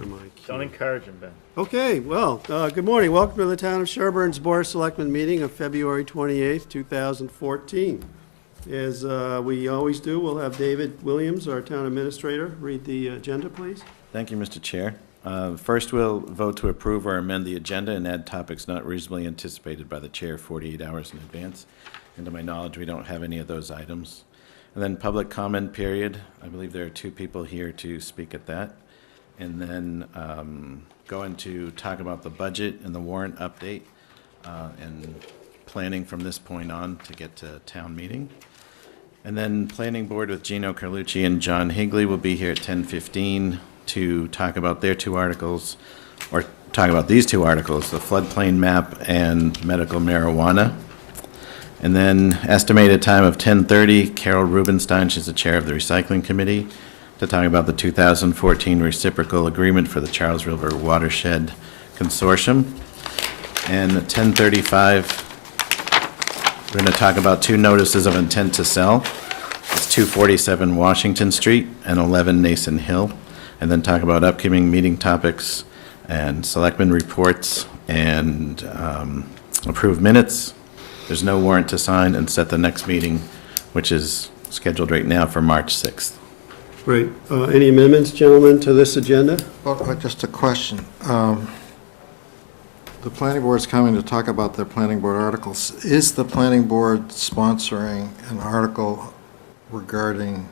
for my cue. Don't encourage him, Ben. Okay, well, good morning. Welcome to the Town of Sherborn's Board of Selectmen meeting of February 28th, 2014. As we always do, we'll have David Williams, our town administrator, read the agenda, please. Thank you, Mr. Chair. First, we'll vote to approve or amend the agenda and add topics not reasonably anticipated by the chair 48 hours in advance. And to my knowledge, we don't have any of those items. And then public comment period. I believe there are 2 people here to speak at that. And then going to talk about the budget and the warrant update and planning from this point on to get to town meeting. And then planning board with Gino Carlucci and John Higley will be here at 10:15 to talk about their 2 articles, or talk about these 2 articles, the floodplain map and medical marijuana. And then estimated time of 10:30, Carol Rubenstein, she's the chair of the recycling committee, to talk about the 2014 reciprocal agreement for the Charles River Watershed Consortium. And at 10:35, we're going to talk about 2 notices of intent to sell. It's 247 Washington Street and 11 Nason Hill. And then talk about upcoming meeting topics and selectmen reports and approved minutes. There's no warrant to sign, and set the next meeting, which is scheduled right now for March 6th. Great. Any amendments, gentlemen, to this agenda? Well, just a question. The planning board's coming to talk about their planning board articles. Is the planning board sponsoring an article regarding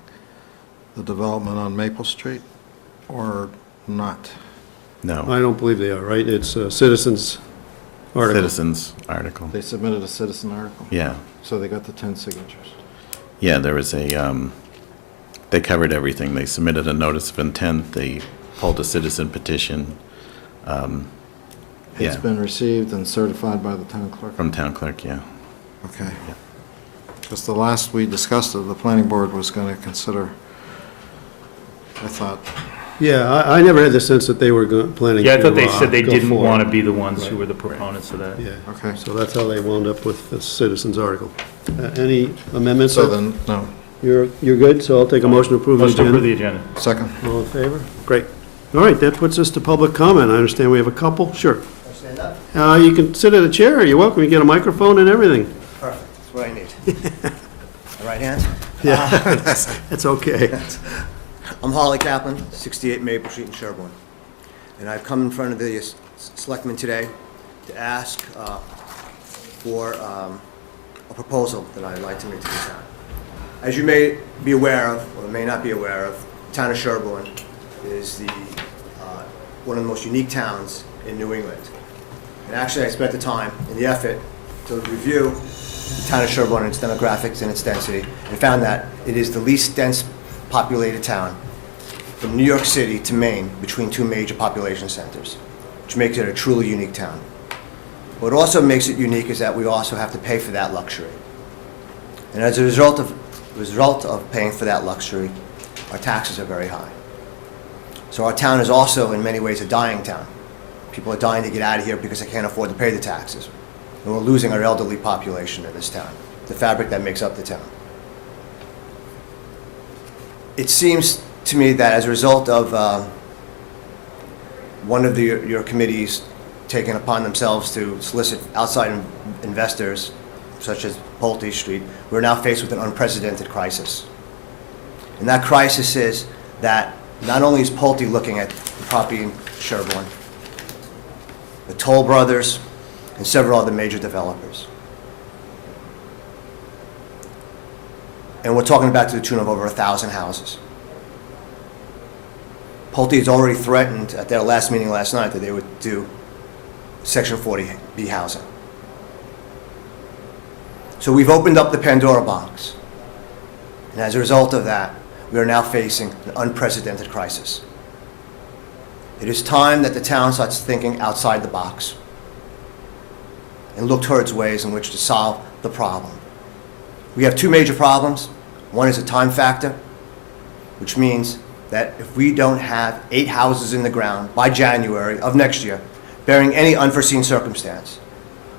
the development on Maple Street or not? No, I don't believe they are, right? It's a citizens article. citizens article. They submitted a citizen article? Yeah, So they got the 10 signatures. yeah, there was a, they covered everything. They submitted a notice of intent, they pulled a citizen petition. It's Yeah, been received and certified by the town clerk? from town clerk, yeah. Okay. Because the last we discussed it, the planning board was going to consider, I thought, Yeah, I never had the sense that they were planning to Yeah, I thought they said they go didn't forward. want to be the ones who Right. were the proponents of that. Yeah. okay. So that's how they wound up with the citizens article. Any amendments? So then, no. You're good, so I'll take a motion to approve the Motion to approve the agenda. agenda. Second. All in favor? Great. All right, that puts us to public comment. I understand we have a couple. Sure. Stand up? You can sit at a chair. You're welcome. You get a microphone and everything. Perfect, that's what I need. My right hand? Yeah, that's okay. I'm Holly Kaplan, 68 Maple Street in Sherborn. And I've come in front of the selectmen today to ask for a proposal that I'd like to make to the town. As you may be aware of, or may not be aware of, the town of Sherborn is one of the most unique towns in New England. And actually, I spent the time and the effort to review the town of Sherborn and its demographics and its density, and found that it is the least dense populated town from New York City to Maine between 2 major population centers, which makes it a truly unique town. What also makes it unique is that we also have to pay for that luxury. And as a result of paying for that luxury, our taxes are very high. So our town is also in many ways a dying town. People are dying to get out of here because they can't afford to pay the taxes. And we're losing our elderly population in this town, the fabric that makes up the town. It seems to me that as a result of one of your committees taking upon themselves to solicit outside investors, such as Pulte Street, we're now faced with an unprecedented crisis. And that crisis is that not only is Pulte looking at the property in Sherborn, the Toll Brothers, and several other major developers. And we're talking about to the tune of over 1,000 houses. Pulte has already threatened at their last meeting last night that they would do Section 40B housing. So we've opened up the Pandora box. And as a result of that, we are now facing an unprecedented crisis. It is time that the town starts thinking outside the box and look towards ways in which to solve the problem. We have 2 major problems. One is a time factor, which means that if we don't have 8 houses in the ground by January of next year, bearing any unforeseen circumstance,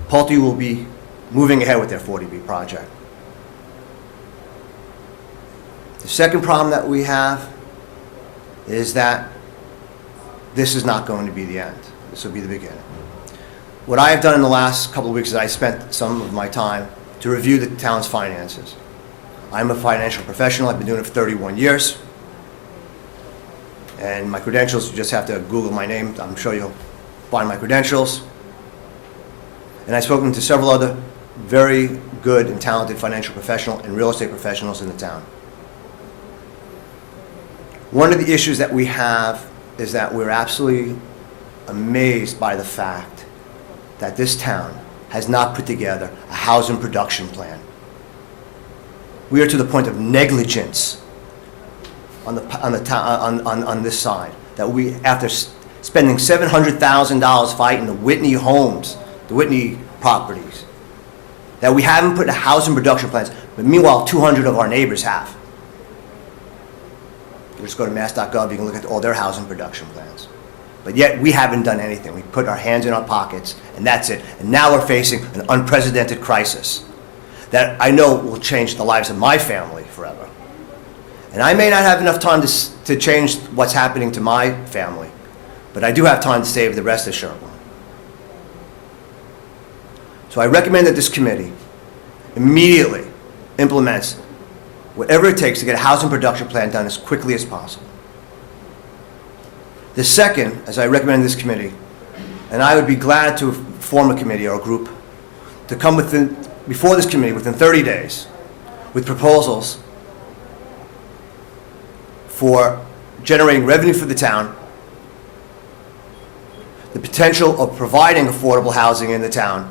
Pulte will be moving ahead with their 40B project. The second problem that we have is that this is not going to be the end. This will be the beginning. What I have done in the last couple of weeks is I spent some of my time to review the town's finances. I'm a financial professional. I've been doing it for 31 years. And my credentials, you just have to Google my name. I'm sure you'll find my credentials. And I've spoken to several other very good and talented financial professional and real estate professionals in the town. One of the issues that we have is that we're absolutely amazed by the fact that this town has not put together a housing production plan. We are to the point of negligence on this side, that we, after spending $700,000 fighting the Whitney homes, the Whitney properties, that we haven't put a housing production plans, but meanwhile 200 of our neighbors have. You just go to mass.gov, you can look at all their housing production plans. But yet we haven't done anything. We put our hands in our pockets and that's it. And now we're facing an unprecedented crisis that I know will change the lives of my family forever. And I may not have enough time to change what's happening to my family, but I do have time to save the rest of Sherborn. So I recommend that this committee immediately implements whatever it takes to get a housing production plan done as quickly as possible. The second, as I recommend this committee, and I would be glad to form a committee or a group to come before this committee within 30 days with proposals for generating revenue for the town, the potential of providing affordable housing in the town,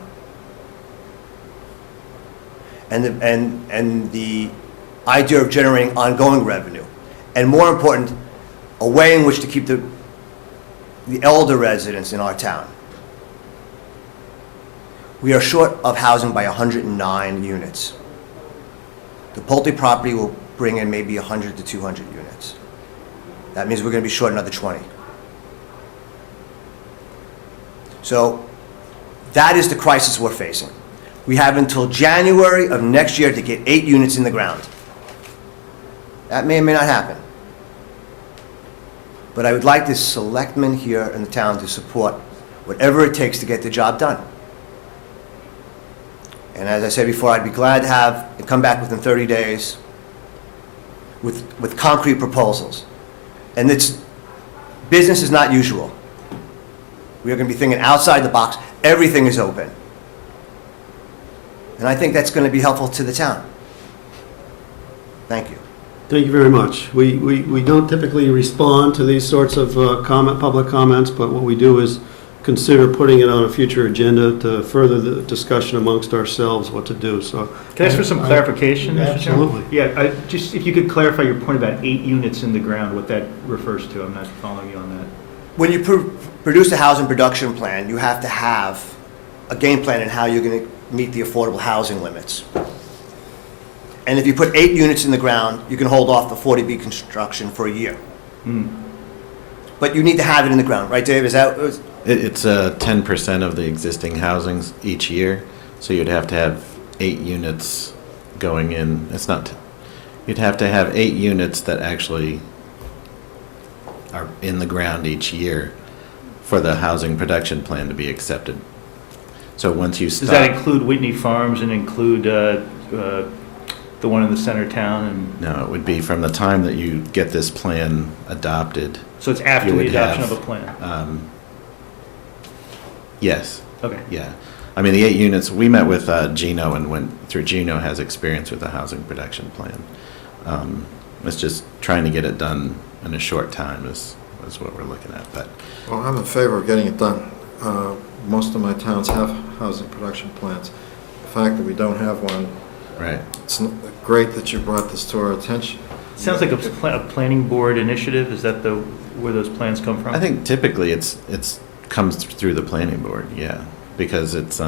and the idea of generating ongoing revenue, and more important, a way in which to keep the elder residents in our town. We are short of housing by 109 units. The Pulte property will bring in maybe 100 to 200 units. That means we're going to be short another 20. So that is the crisis we're facing. We have until January of next year to get 8 units in the ground. That may or may not happen. But I would like the selectmen here in the town to support whatever it takes to get the job done. And as I said before, I'd be glad to have it come back within 30 days with concrete proposals. And it's business is not usual. We are going to be thinking outside the box. Everything is open. And I think that's going to be helpful to the town. Thank you. Thank you very much. We don't typically respond to these sorts of public comments, but what we do is consider putting it on a future agenda to further the discussion amongst ourselves what to do, so. Can I ask for some clarification, Mr. Chairman? Absolutely. Yeah, just if you could clarify your point about 8 units in the ground, what that refers to. I'm not following you on that. When you produce a housing production plan, you have to have a game plan in how you're going to meet the affordable housing limits. And if you put 8 units in the ground, you can hold off the 40B construction for a year. But you need to have it in the ground, right, Dave? Is that? It's 10% of the existing housings each year, so you'd have to have 8 units going in. It's not, you'd have to have 8 units that actually are in the ground each year for the housing production plan to be accepted. So once you stop. Does that include Whitney Farms and include the one in the center of town? And No, it would be from the time that you get this plan adopted. so it's after You the would adoption have, of a plan? Yes, Okay. yeah. I mean, the 8 units, we met with Gino and went through. Gino has experience with the housing production plan. It's just trying to get it done in a short time is what we're looking at. But Well, I'm in favor of getting it done. Most of my towns have housing production plans. The fact that we don't have one, right. it's great that you brought this to our attention. Sounds like a planning board initiative. Is that where those plans come from? I think typically it's comes through the planning board, yeah, because it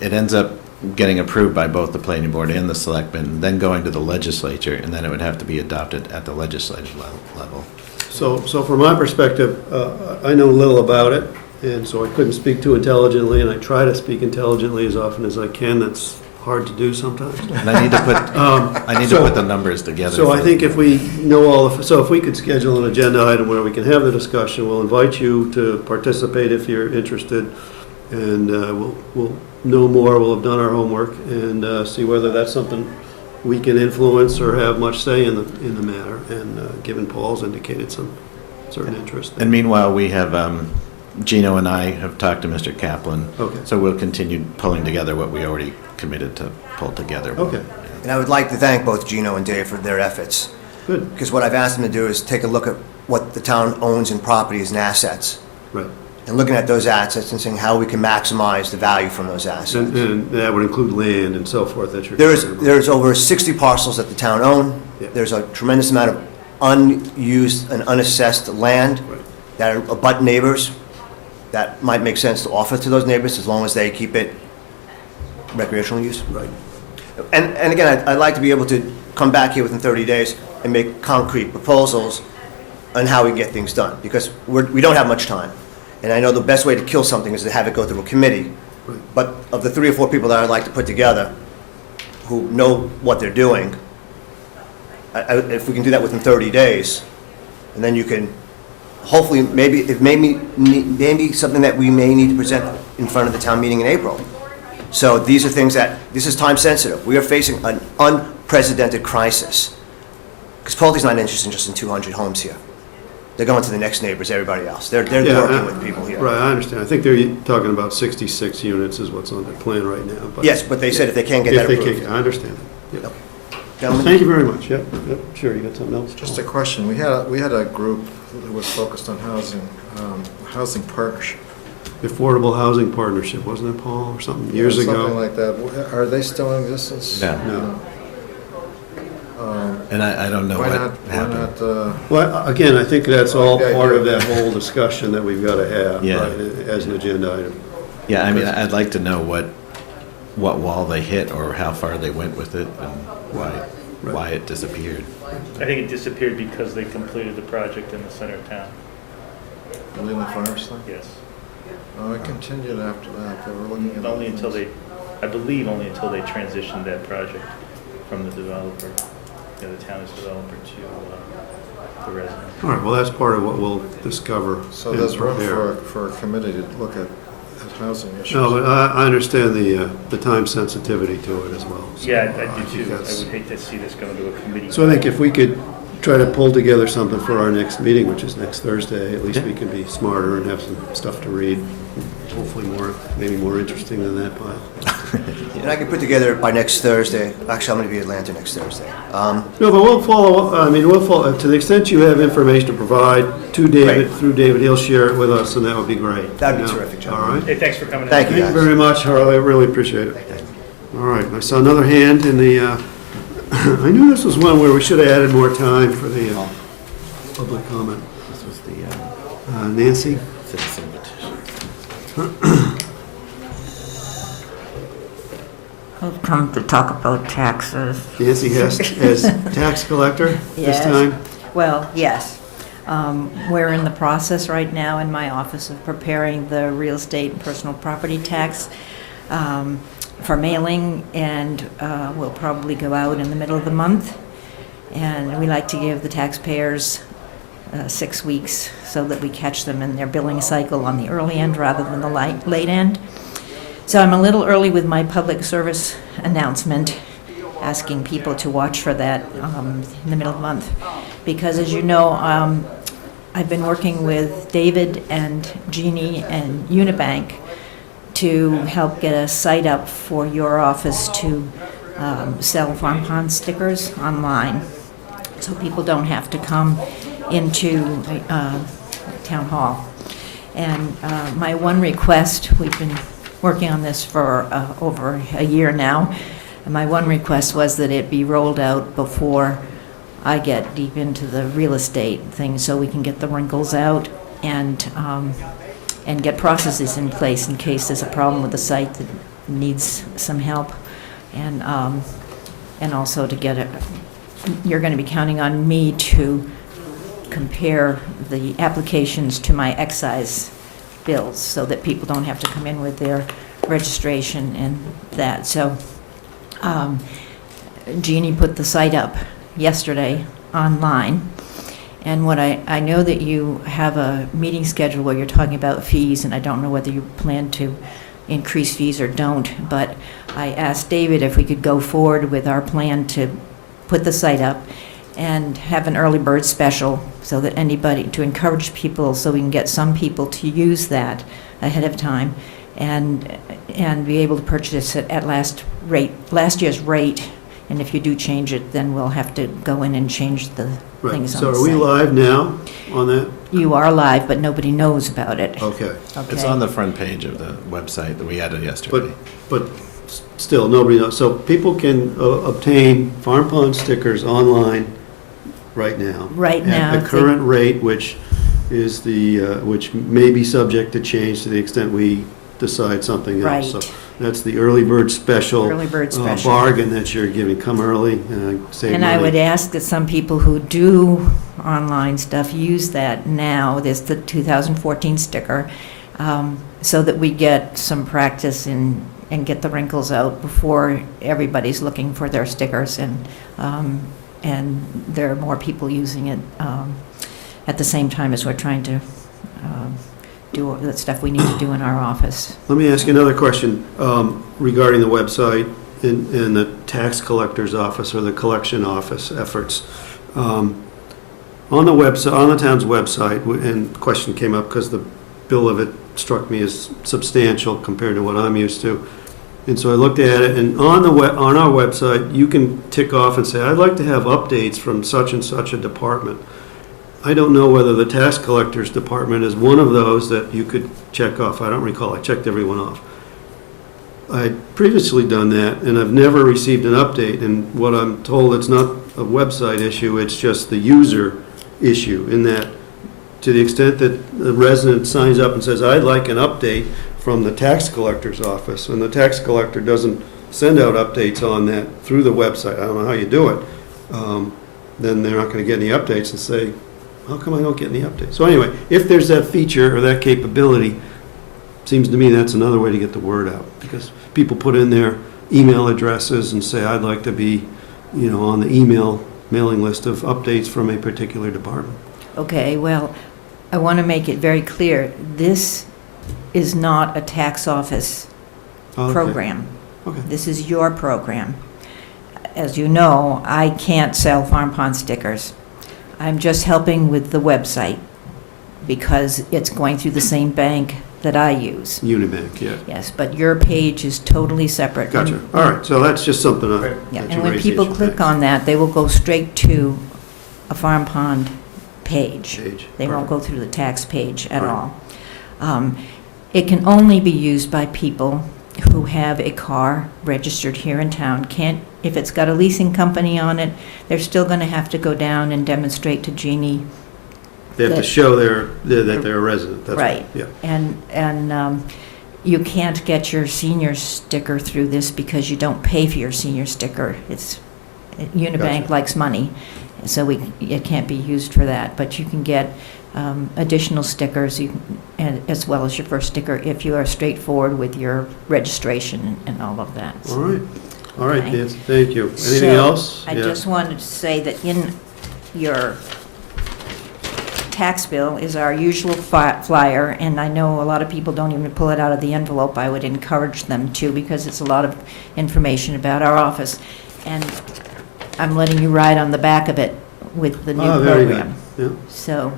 ends up getting approved by both the planning board and the selectmen, then going to the legislature, and then it would have to be adopted at the legislative level. So from my perspective, I know little about it, and so I couldn't speak too intelligently, and I try to speak intelligently as often as I can. That's hard to do sometimes. And I need to put, I need to so- put the numbers together. So I for- think if we know so if we could schedule an agenda item where we can have the discussion, we'll invite you to participate if you're interested, and we'll know more, we'll have done our homework, and see whether that's something we can influence or have much say in the matter, and given Paul's indicated some certain interest. And meanwhile, we have, Gino and I have talked to Mr. Kaplan. Okay. So we'll continue pulling together what we already committed to pull together. Okay, And I would like to thank both Gino and Dave for their efforts, good, because what I've asked them to do is take a look at what the town owns in properties and assets, right. and looking at those assets and seeing how we can maximize the value from those assets. And that would include land and so forth that you're. There's over 60 parcels that the town own. Yeah. There's a tremendous amount of unused and unassessed land Right. that abut neighbors that might make sense to offer to those neighbors as long as they keep it recreational use. Right. And again, I'd like to be able to come back here within 30 days and make concrete proposals on how we get things done, because we don't have much time. And I know the best way to kill something is to have it go through a committee. Right. But of the 3 or 4 people that I'd like to put together, who know what they're doing, if we can do that within 30 days, and then you can, hopefully, maybe something that we may need to present in front of the town meeting in April. So these are things this is time sensitive. We are facing an unprecedented crisis. Because Pulte's not interested just in 200 homes here. They're going to the next neighbors, everybody else. They're Yeah, working with people here. Right, I understand. I think they're talking about 66 units is what's on their plan right now. But Yes, but they said if they can't get that If they approved. can, I understand. Yep. Gentlemen? Thank you very much. Yep, sure, you got something else? Just a question, we had a group that was focused on housing partnership. Affordable Housing Partnership, wasn't it, Paul, or something, years Something ago? like that. Are they still in existence? No. No. And I don't know Why what not, happened. Well, again, I think that's all Okay, part of yeah. that whole discussion that we've got to have, Yeah. right, as an agenda item. Yeah, I mean, I'd like to know what wall they hit or how far they went with it and why it disappeared. I think it disappeared because they completed the project in the center of town, Leland Farms thing? yes. Oh, it continued after that, they were looking at. Only until I believe only until they transitioned that project from the developer, the town's developer to the resident. All right, well, that's part of what we'll discover So and there's room prepare. for a committee to look at housing issues. No, but I understand the time sensitivity to it as well. So Yeah, I do think too. I that's- would hate to see this go to a committee. So I think if we could try to pull together something for our next meeting, which is next Thursday, at least we can be smarter and have some stuff to read. Hopefully maybe more interesting than that, but. And I can put together by next Thursday. Actually, I'm going to be in Atlanta next Thursday. No, but we'll follow, we'll follow, to the extent you have information to provide to David, Right. through David, he'll share it with us, and that would be great. That'd be You know? terrific, John. All right? Hey, thanks for coming in. Thank you. Thank you very much, Harley, I really appreciate it. All right, I saw another hand in the, I knew this was one where we should have added more time for the public comment. This was the Nancy? citizen petition. I've come to talk about taxes. Nancy Hest as tax collector this Yes. time? Well, yes. We're in the process right now in my office of preparing the real estate and personal property tax for mailing, and we'll probably go out in the middle of the month. And we like to give the taxpayers 6 weeks so that we catch them in their billing cycle on the early end rather than the late end. So I'm a little early with my public service announcement, asking people to watch for that in the middle of the month. Because as you know, I've been working with David and Jeannie and Unibank to help get a site up for your office to sell Farm Pond stickers online, so people don't have to come into town hall. And my one request, we've been working on this for over a year now, and my one request was that it be rolled out before I get deep into the real estate thing, so we can get the wrinkles out and get processes in place in case there's a problem with the site that needs some help, and also to get it. You're going to be counting on me to compare the applications to my excise bills so that people don't have to come in with their registration and that. So Jeannie put the site up yesterday online. And what I know that you have a meeting scheduled where you're talking about fees, and I don't know whether you plan to increase fees or don't, but I asked David if we could go forward with our plan to put the site up and have an early bird special so that anybody, to encourage people so we can get some people to use that ahead of time and be able to purchase it at last year's rate. And if you do change it, then we'll have to go in and change the Right, things on so the are we site. live now on that? You are live, but nobody knows about it. Okay, It's Okay. on the front page of the website that we added yesterday. but still, nobody knows. So people can obtain Farm Pond stickers online right now. Right now, At if the they- current rate, which is which may be subject to change to the extent we decide something else. Right. So that's the early bird special. Early bird special. Bargain that you're giving. Come early, save And money. I would ask that some people who do online stuff use that now, there's the 2014 sticker, so that we get some practice and get the wrinkles out before everybody's looking for their stickers, and there are more people using it at the same time as we're trying to do the stuff we need to do in our office. Let me ask you another question regarding the website and the tax collector's office or the collection office efforts. On the website, on the town's website, and the question came up because the bill of it struck me as substantial compared to what I'm used to. And so I looked at it, and on our website, you can tick off and say, I'd like to have updates from such and such a department. I don't know whether the tax collector's department is one of those that you could check off. I don't recall. I checked everyone off. I'd previously done that, and I've never received an update. And what I'm told, it's not a website issue, it's just the user issue, in that to the extent that the resident signs up and says, I'd like an update from the tax collector's office, and the tax collector doesn't send out updates on that through the website, I don't know how you do it, then they're not going to get any updates and say, how come I don't get any updates? So anyway, if there's that feature or that capability, seems to me that's another way to get the word out, because people put in their email addresses and say, I'd like to be, on the mailing list of updates from a particular department. Okay, well, I want to make it very clear, this is not a tax office Okay. program. Okay. This is your program. As you know, I can't sell Farm Pond stickers. I'm just helping with the website because it's going through the same bank that I use. Unibank, yeah. Yes, but your page is totally separate. Gotcha. All right, so that's just something Right. Yeah, that and you when raised the people issue. click Thanks. on that, they will go straight to a Farm Pond page. Page. They won't Perfect. go through the tax page at Right. all. It can only be used by people who have a car registered here in town. If it's got a leasing company on it, they're still going to have to go down and demonstrate to Jeannie. They have to that- show that they're a resident. That's Right. Yeah. And you can't get your senior sticker through this because you don't pay for your senior sticker. Unibank Gotcha. likes money, so it can't be used for that. But you can get additional stickers, as well as your first sticker, if you are straightforward with your registration and all of that. All right. All right, Okay. Nancy, thank you. Anything So, else? I Yeah. just wanted to say that in your tax bill is our usual flyer, and I know a lot of people don't even pull it out of the envelope. I would encourage them to, because it's a lot of information about our office. And I'm letting you ride on the back of it with the new Ah, very good. program. Yeah. So,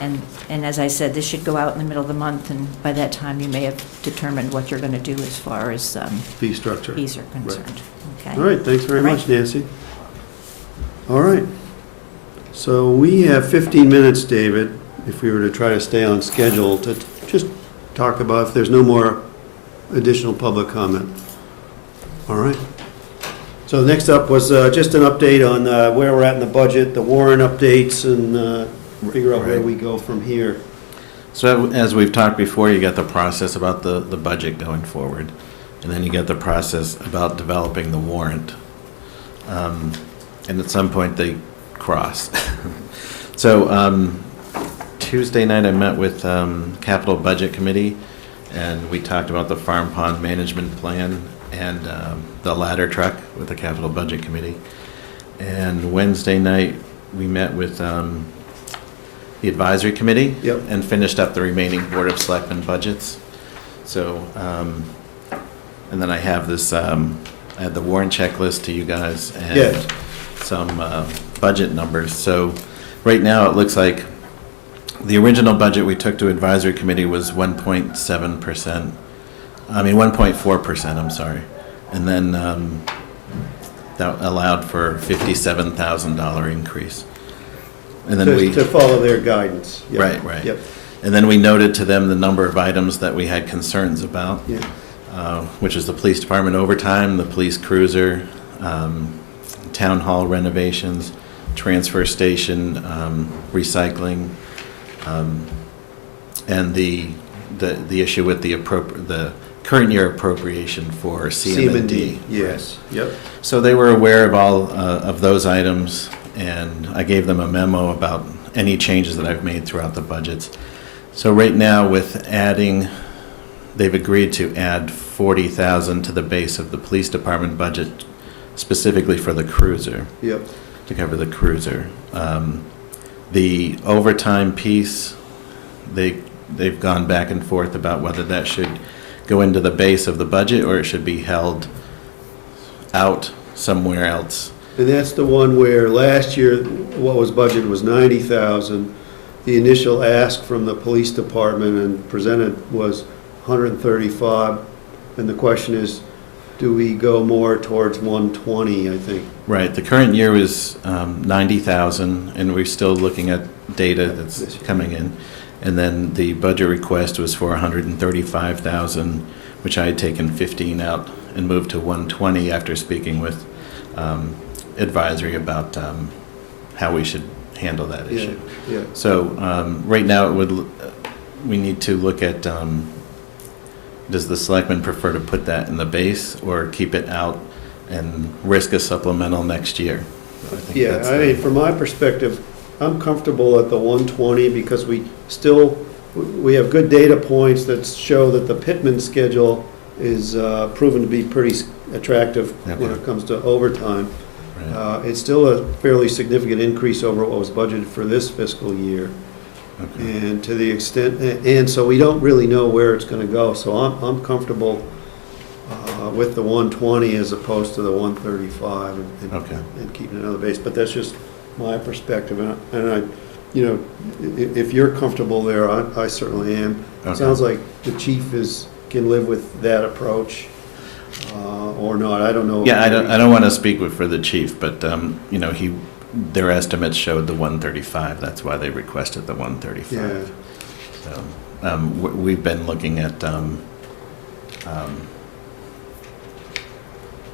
and as I said, this should go out in the middle of the month, and by that time, you may have determined what you're going to do as far as Fee structure. fees are concerned. Okay? All right, thanks very All right. much, Nancy. All right. So we have 15 minutes, David, if we were to try to stay on schedule, to just talk about if there's no more additional public comment. All right. So next up was just an update on where we're at in the budget, the warrant updates, and figure out where Right. we go from here. So as we've talked before, you got the process about the budget going forward, and then you get the process about developing the warrant. And at some point, they cross. So Tuesday night, I met with Capital Budget Committee, and we talked about the Farm Pond Management Plan and the ladder truck with the capital budget committee. And Wednesday night, we met with the advisory committee. Yep. And finished up the remaining Board of Selectmen budgets. So, and then I have this, I had the warrant checklist to you guys and Yes. some budget numbers. So right now, it looks like the original budget we took to advisory committee was 1.7%. 1.4%, I'm sorry. And then that allowed for $57,000 increase. And then we, To follow their guidance. Yep. right. Yep, And then we noted to them the number of items that we had concerns about, yeah. which is the police department overtime, the police cruiser, town hall renovations, transfer station, recycling, and the issue with the current year appropriation for CM&D. Yes, yep. So they were aware of all of those items, and I gave them a memo about any changes that I've made throughout the budgets. So right now, with adding, they've agreed to add 40,000 to the base of the police department budget, specifically for the cruiser, Yep, to cover the cruiser. The overtime piece, they've gone back and forth about whether that should go into the base of the budget or it should be held out somewhere else. and that's the one where last year, what was budgeted was 90,000. The initial ask from the police department and presented was 135. And the question is, do we go more towards 120, I think? Right, the current year was 90,000, and we're still looking at data that's coming in. And then the budget request was for 135,000, which I had taken 15 out and moved to 120 after speaking with advisory about how we should handle that Yeah, issue. yeah. So right now, we need to look at, does the selectmen prefer to put that in the base or keep it out and risk a supplemental next year? I think Yeah, that's I the- mean, from my perspective, I'm comfortable at the 120 because we have good data points that show that the Pittman schedule is proven to be pretty attractive when it comes to overtime. Right. It's still a fairly significant increase over what was budgeted for this fiscal year. Okay. And to the extent, and so we don't really know where it's gonna go, so I'm comfortable with the 120 as opposed to the 135 Okay. and keeping it on the base, but that's just my perspective, and I, if you're comfortable there, I certainly am. Okay. Sounds like the chief can live with that approach, or not, I don't know. Yeah, I don't want to speak for the chief, but, their estimates showed the 135, that's why they requested the 135. Yeah. So, we've been looking at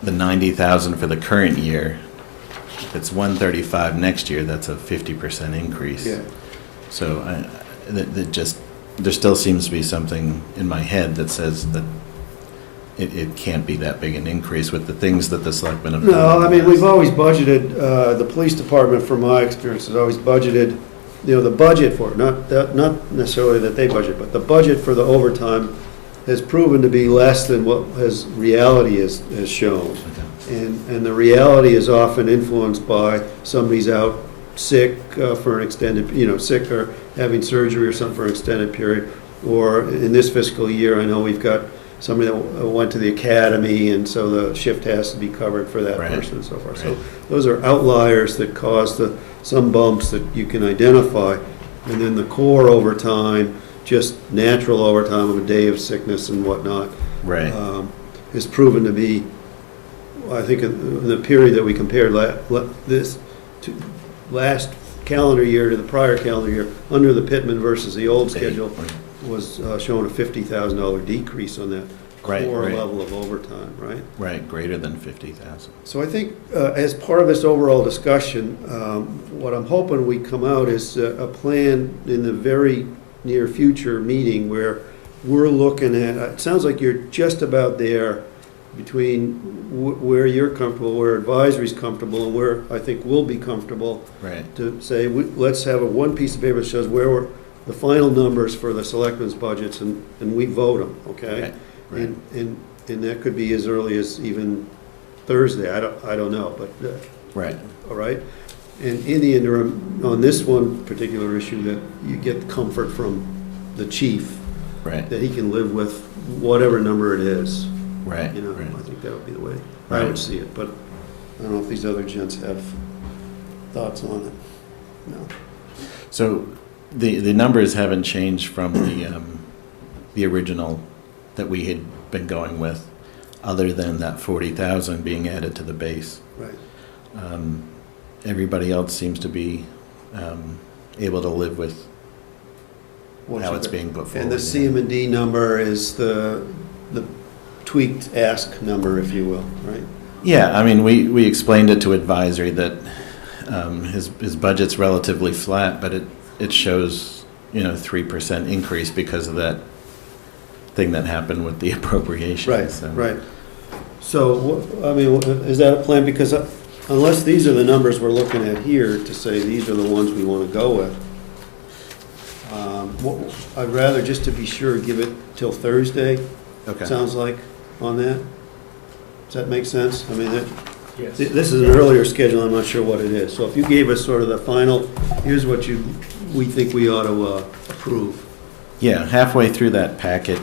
the 90,000 for the current year. If it's 135 next year, that's a 50% increase. Yeah, So there still seems to be something in my head that says that it can't be that big an increase with the things that the selectmen have done. no, in I the mean, we've past. always budgeted, the police department, from my experience, has always budgeted, the budget for it, not necessarily that they budget, but the budget for the overtime has proven to be less than what reality has shown. Okay. And the reality is often influenced by somebody's out sick for an extended, sick or having surgery or something for an extended period. Or in this fiscal year, I know we've got somebody that went to the academy, and so the shift has to be covered for that Right. person and so forth. So Right. those are outliers that cause some bumps that you can identify. And then the core overtime, just natural overtime of a day of sickness and whatnot, Right. has proven to be, I think, in the period that we compared this to last calendar year to the prior calendar year, under the Pittman versus the old schedule, was showing a $50,000 decrease on that Right, core right. level of overtime, right? Right, greater than 50,000. So I think, as part of this overall discussion, what I'm hoping we come out is a plan in the very near future meeting where we're looking at, it sounds like you're just about there between where you're comfortable, where advisory's comfortable, and where I think we'll be comfortable Right. to say, let's have one piece of paper that shows where we're, the final numbers for the selectmen's budgets, and we vote them, okay? Right. And And that could be as early as even Thursday, I don't know, but, Right. all right? And in the interim, on this one particular issue, that you get comfort from the chief, Right. that he can live with whatever number it is. Right. You know, Right. I think that would be the way I Right. would see it, but I don't know if these other gents have thoughts on it. No. So the numbers haven't changed from the original that we had been going with, other than that 40,000 being added to the base. Right. Everybody else seems to be able to live with how it's being put forward. And the CM&D number is the tweaked ask number, if you will, right? Yeah, I mean, we explained it to advisory that his budget's relatively flat, but it shows, 3% increase because of that thing that happened with the appropriation. Right, so. right. So, I mean, is that a plan? Because unless these are the numbers we're looking at here to say these are the ones we want to go with, I'd rather, just to be sure, give it till Thursday, Okay. sounds like, on that. Does that make sense? I mean, Yes. this is an earlier schedule, I'm not sure what it is. So if you gave us sort of the final, here's what we think we ought to approve. Yeah, halfway through that packet,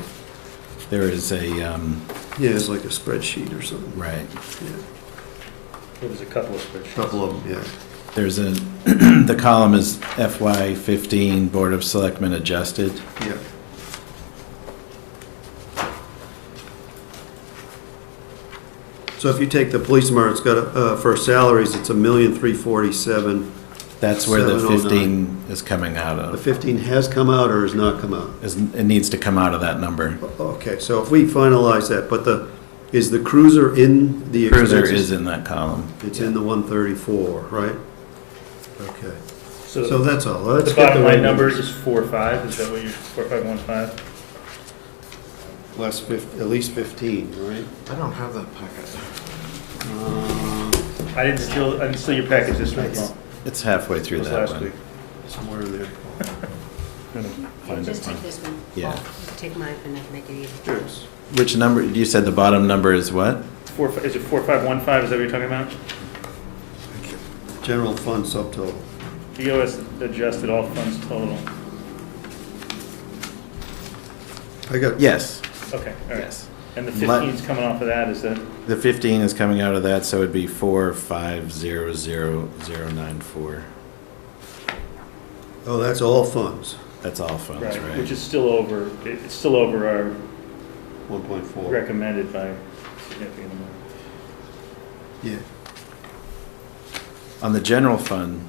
there is a, Yeah, it's like a spreadsheet or something. right, Yeah. There was a couple of spreadsheets. Couple of them, yeah. there's a, the column is FY15 Board of Selectmen adjusted. Yeah. So if you take the police department, it's got, for salaries, it's $1,347,000. That's where the 709. 15 is coming out The of. 15 has come out or has not come out? It needs to come out of that number. Okay, so if we finalize that, but is the cruiser in the Cruiser expenses? is in that column. It's in the 134, right? Okay, so So that's all. Let's the get bottom right line number numbers. is 4.5, is that what you're, 4.515? Less at least 15, right? I don't have that packet. I didn't steal your package this week, Paul. It's halfway It through was that last one. week. Somewhere in there. Find Just it. take this one. Yeah. Take mine and then make it easy. Sure. Which number, you said the bottom number is what? Is it 4.515, is that what you're talking about? General fund subtotal. BOS adjusted all funds total. I got, Yes, Okay, all right. yes. And the Let- 15's coming off of that, is that? The 15 is coming out of that, so it'd be 4500094. oh, that's all funds, That's all funds, Which right? is still over, it's still over our 1.4. recommended by significant amount. Yeah, On the general fund,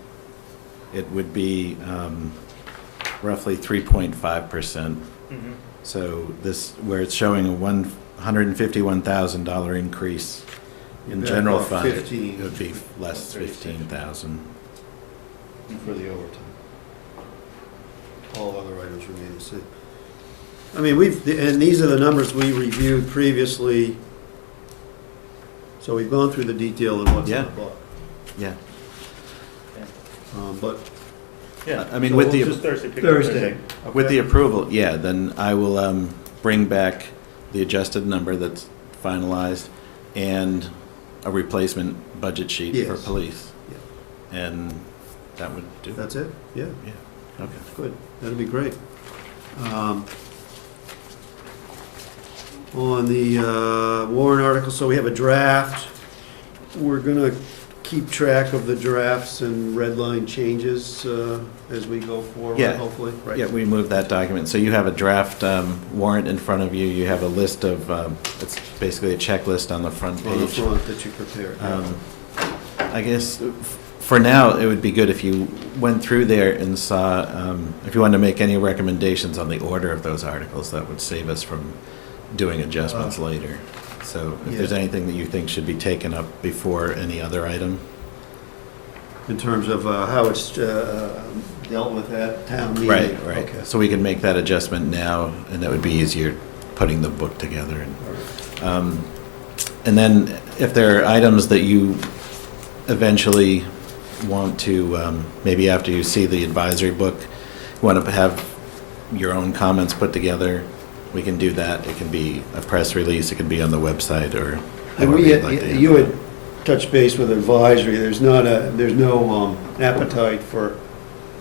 it would be roughly 3.5%. Mhm. So this, where it's showing a $151,000 increase in Yeah, general about fund, it 15. would be less 15,000. for the overtime. All other items remain the same. I mean, and these are the numbers we reviewed previously. So we've gone through the detail and what's in Yeah. the book. Yeah. But Yeah. I mean, so with we'll the- just Thursday, pick up Thursday. With the okay? approval, yeah, then I will bring back the adjusted number that's finalized and a replacement budget sheet for Yes. police. And that would do it. That's it? Yeah, Yeah, okay. good. That'd be great. On the warrant article, so we have a draft. We're gonna keep track of the drafts and red line changes as we go forward, Yeah. hopefully. Right. Yeah, we moved that document. So you have a draft warrant in front of you. You have a list of, it's basically a checklist on the front On the page. front that you prepared. I guess for now, it would be good if you went through there and saw, if you wanted to make any recommendations on the order of those articles, that would save us from doing adjustments later. So if there's Yeah. anything that you think should be taken up before any other item. In terms of how it's dealt with at town meeting. Right, right. Okay. So we can make that adjustment now, and that would be easier putting the book together. And then if there are items that you eventually want to, maybe after you see the advisory book, you want to have your own comments put together, we can do that. It can be a press release, it can be on the website, or And however we, you'd like to you handle had touched base with advisory, there's no appetite for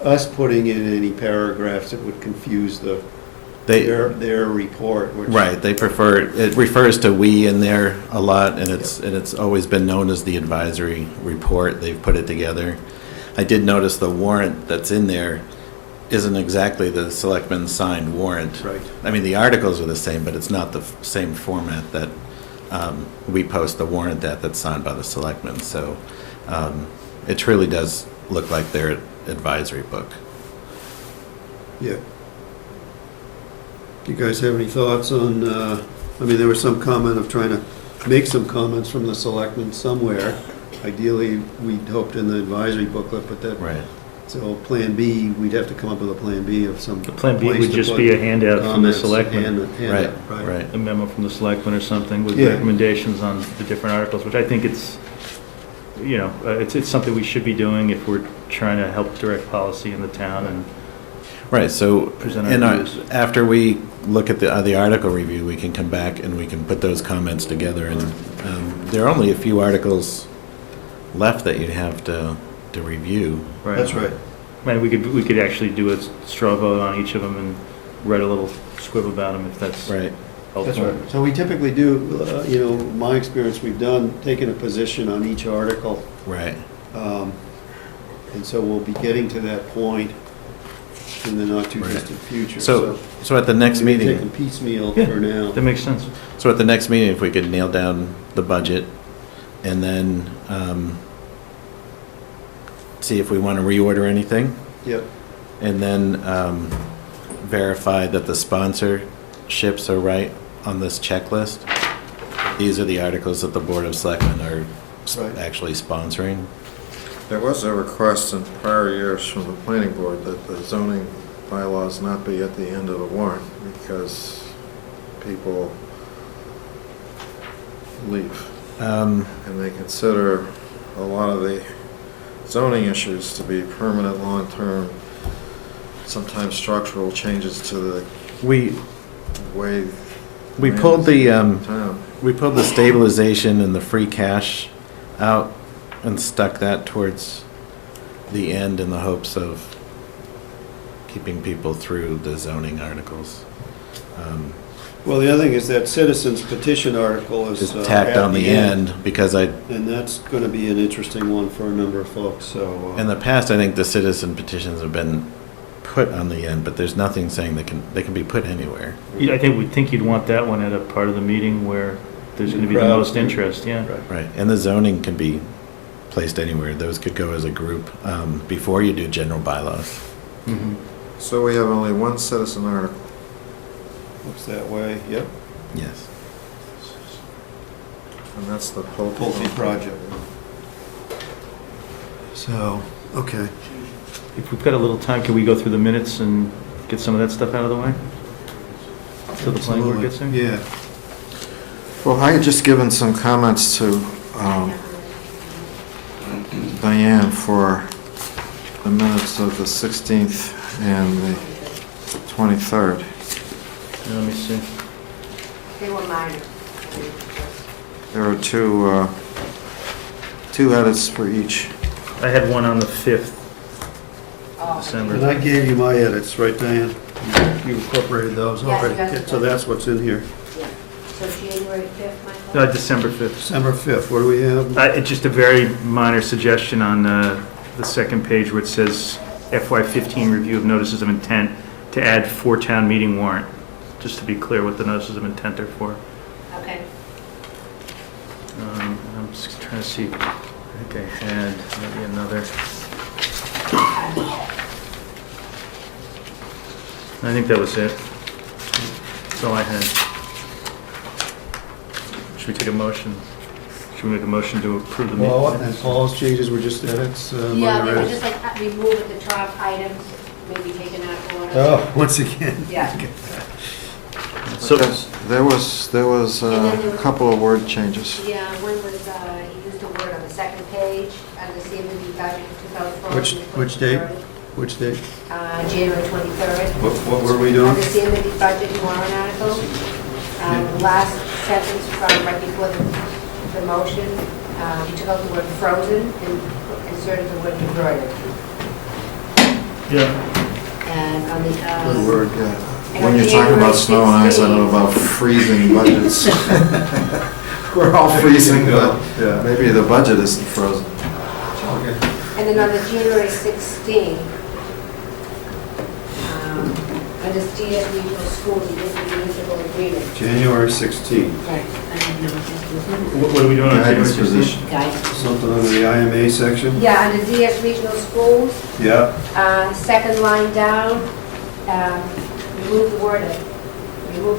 us putting in any paragraphs that would confuse their report, which. Right, they prefer, it refers to "we" in there a lot, and it's always been known as the advisory report. They've put it together. I did notice the warrant that's in there isn't exactly the selectmen signed warrant. Right. I mean, the articles are the same, but it's not the same format that we post the warrant that's signed by the selectmen. So it truly does look like their advisory book. Yeah. You guys have any thoughts on, I mean, there was some comment of trying to make some comments from the selectmen somewhere. Ideally, we'd hoped in the advisory booklet, but that, Right. so Plan B, we'd have to come up with a Plan B of some. The Plan B place would to just put be a handout from the comments, selectmen, handout, Right. a memo from the selectmen or something with Yeah. recommendations on the different articles, which I think it's, it's something we should be doing if we're trying to help direct policy in the town and Right, so present our views. after we look at the article review, we can come back and we can put those comments together. And there are only a few articles left that you have to review. Right. That's right. And we could actually do a straw vote on each of them and write a little squib about them if that's Right. helpful. That's right. So we typically do, my experience, we've taken a position on each article. Right. And so we'll be getting to that point in the not too Right. distant future. So at the next we're meeting, taking piecemeal Yeah. for now. That makes sense. so at the next meeting, if we could nail down the budget and then see if we want to reorder anything, Yep. and then verify that the sponsorships are right on this checklist. These are the articles that the Board of Selectmen are Right. actually sponsoring. There was a request in prior years from the planning board that the zoning bylaws not be at the end of the warrant because people leave. And they consider a lot of the zoning issues to be permanent, long-term, sometimes structural changes to the We way. We land pulled is the, in town. we pulled the stabilization and the free cash out and stuck that towards the end in the hopes of keeping people through the zoning articles. Well, the other thing is that citizens petition article is. Just tacked at on the end because And that's going to be an interesting one for a number of folks, so. in the past, I think the citizen petitions have been put on the end, but there's nothing saying they can be put anywhere. I think you'd want that one at a part of the meeting where there's going to be the Crowd. most interest, yeah. Right, and the zoning can be placed anywhere. Those could go as a group before you do general bylaws. Mhm. So we have only one citizen article. Looks that way, yep. Yes. And that's the Pulte. Pulte project. So, okay. If we've got a little time, can we go through the minutes and get some of that stuff out of the way? Till the planning board gets there? Yeah. Well, I had just given some comments to Diane for the minutes of the 16th and the 23rd. Yeah, let me see. They were minor. There are two edits for each. I had one on the 5th Oh. December. And I gave you my edits, right, Diane? You incorporated those Yes, already. that's- So that's what's in here. Yeah. So January 5th, Michael? December 5th. December 5th, what do we have? It's just a very minor suggestion on the second page where it says FY15 review of notices of intent to add for town meeting warrant, just to be clear what the notices of intent are for. Okay. I'm just trying to see, I think I had maybe another. I think that was it. That's all I had. Should we take a motion? Should we make a motion to approve the meeting? Well, and Paul's changes were just edits, Yeah, minor they were edits. just like remove at the top items, maybe taken out of order. Oh, once again. Yeah. So, There was a couple of word changes. Yeah, one was, he used a word on the second page, on the CMB budget for 2012. Which date? Which day? January 23rd. What were we doing? Understand the budget warrant article. The last sentence from right before the motion, you took out the word frozen and inserted the word converted. Yeah. And on the, Good word, yeah. and When on you're talking about January snow and ice, I know 16th, about freezing budgets. We're all freezing, but Yeah. maybe the budget isn't frozen. And then on the January 16th, under DS regional schools, you did the municipal agreement. January 16th. Right. What are we doing on January Guidance 16th? position. Something under the IMA section? Yeah, under DS regional schools, Yeah. second line down, remove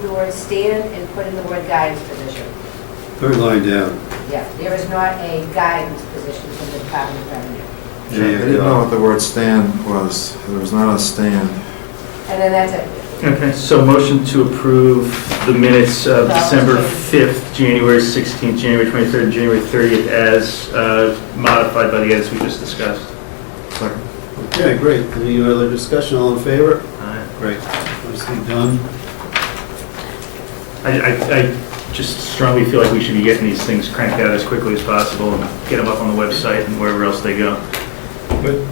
the word stand and put in the word guidance position. Third line down. Yeah, there is not a guidance position for the Department of Revenue. Yeah, I didn't know what the word stand was. There was not a stand. And then that's it. Okay, so motion to approve the minutes of December 5th, January 16th, January 23rd, and January 30th as modified by the edits we just discussed. Second. Okay, great. Any other discussion? All in favor? Aye. Great. Nicely done. I just strongly feel like we should be getting these things cranked out as quickly as possible and get them up on the website and wherever else they go. Good.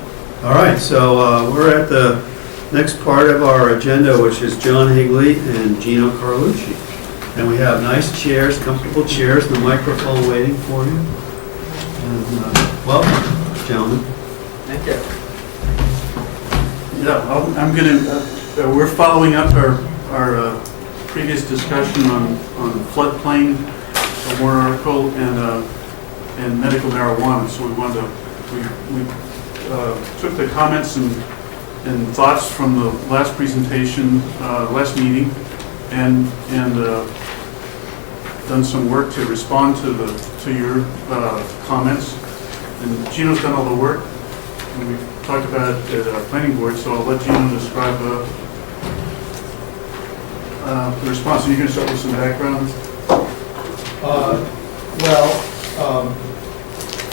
All right, so we're at the next part of our agenda, which is John Higley and Gino Carlucci. And we have nice chairs, comfortable chairs, and the microphone waiting for you. And welcome, gentlemen. Thank you. Yeah, well, I'm gonna, we're following up our previous discussion on floodplain, a warrant article, and medical marijuana. So we wanted to, we took the comments and thoughts from the last presentation, last meeting, and done some work to respond to your comments. And Gino's done all the work, and we've talked about it at our planning board, so I'll let Gino describe the response. And you're going to start with some background?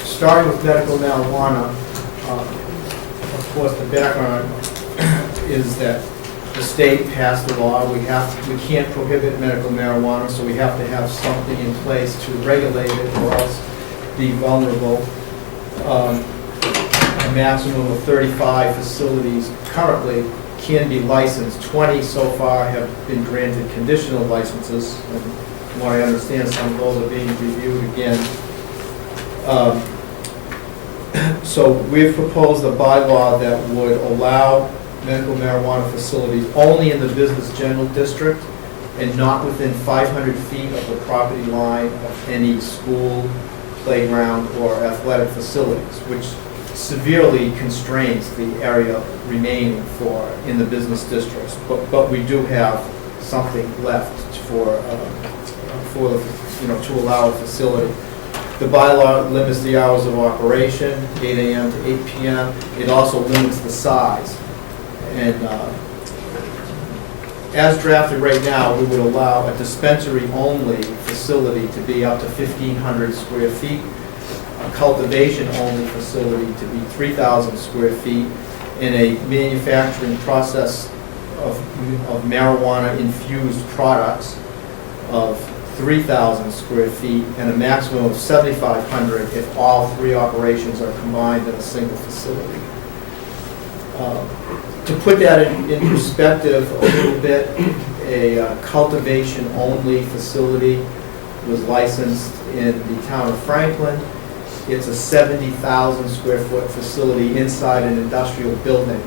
Starting with medical marijuana, of course, the background is that the state passed the law. We can't prohibit medical marijuana, so we have to have something in place to regulate it or else be vulnerable. A maximum of 35 facilities currently can be licensed. 20 so far have been granted conditional licenses, and from what I understand, some of those are being reviewed again. So we've proposed a bylaw that would allow medical marijuana facilities only in the business general district and not within 500 feet of the property line of any school, playground, or athletic facilities, which severely constrains the area remaining in the business districts. But we do have something left for to allow a facility. The bylaw limits the hours of operation, 8 a.m. to 8 p.m. It also limits the size. And as drafted right now, we would allow a dispensary-only facility to be up to 1,500 square feet, a cultivation-only facility to be 3,000 square feet, and a manufacturing process of marijuana-infused products of 3,000 square feet, and a maximum of 7,500 if all three operations are combined in a single facility. To put that in perspective a little bit, a cultivation-only facility was licensed in the town of Franklin. It's a 70,000 square foot facility inside an industrial building.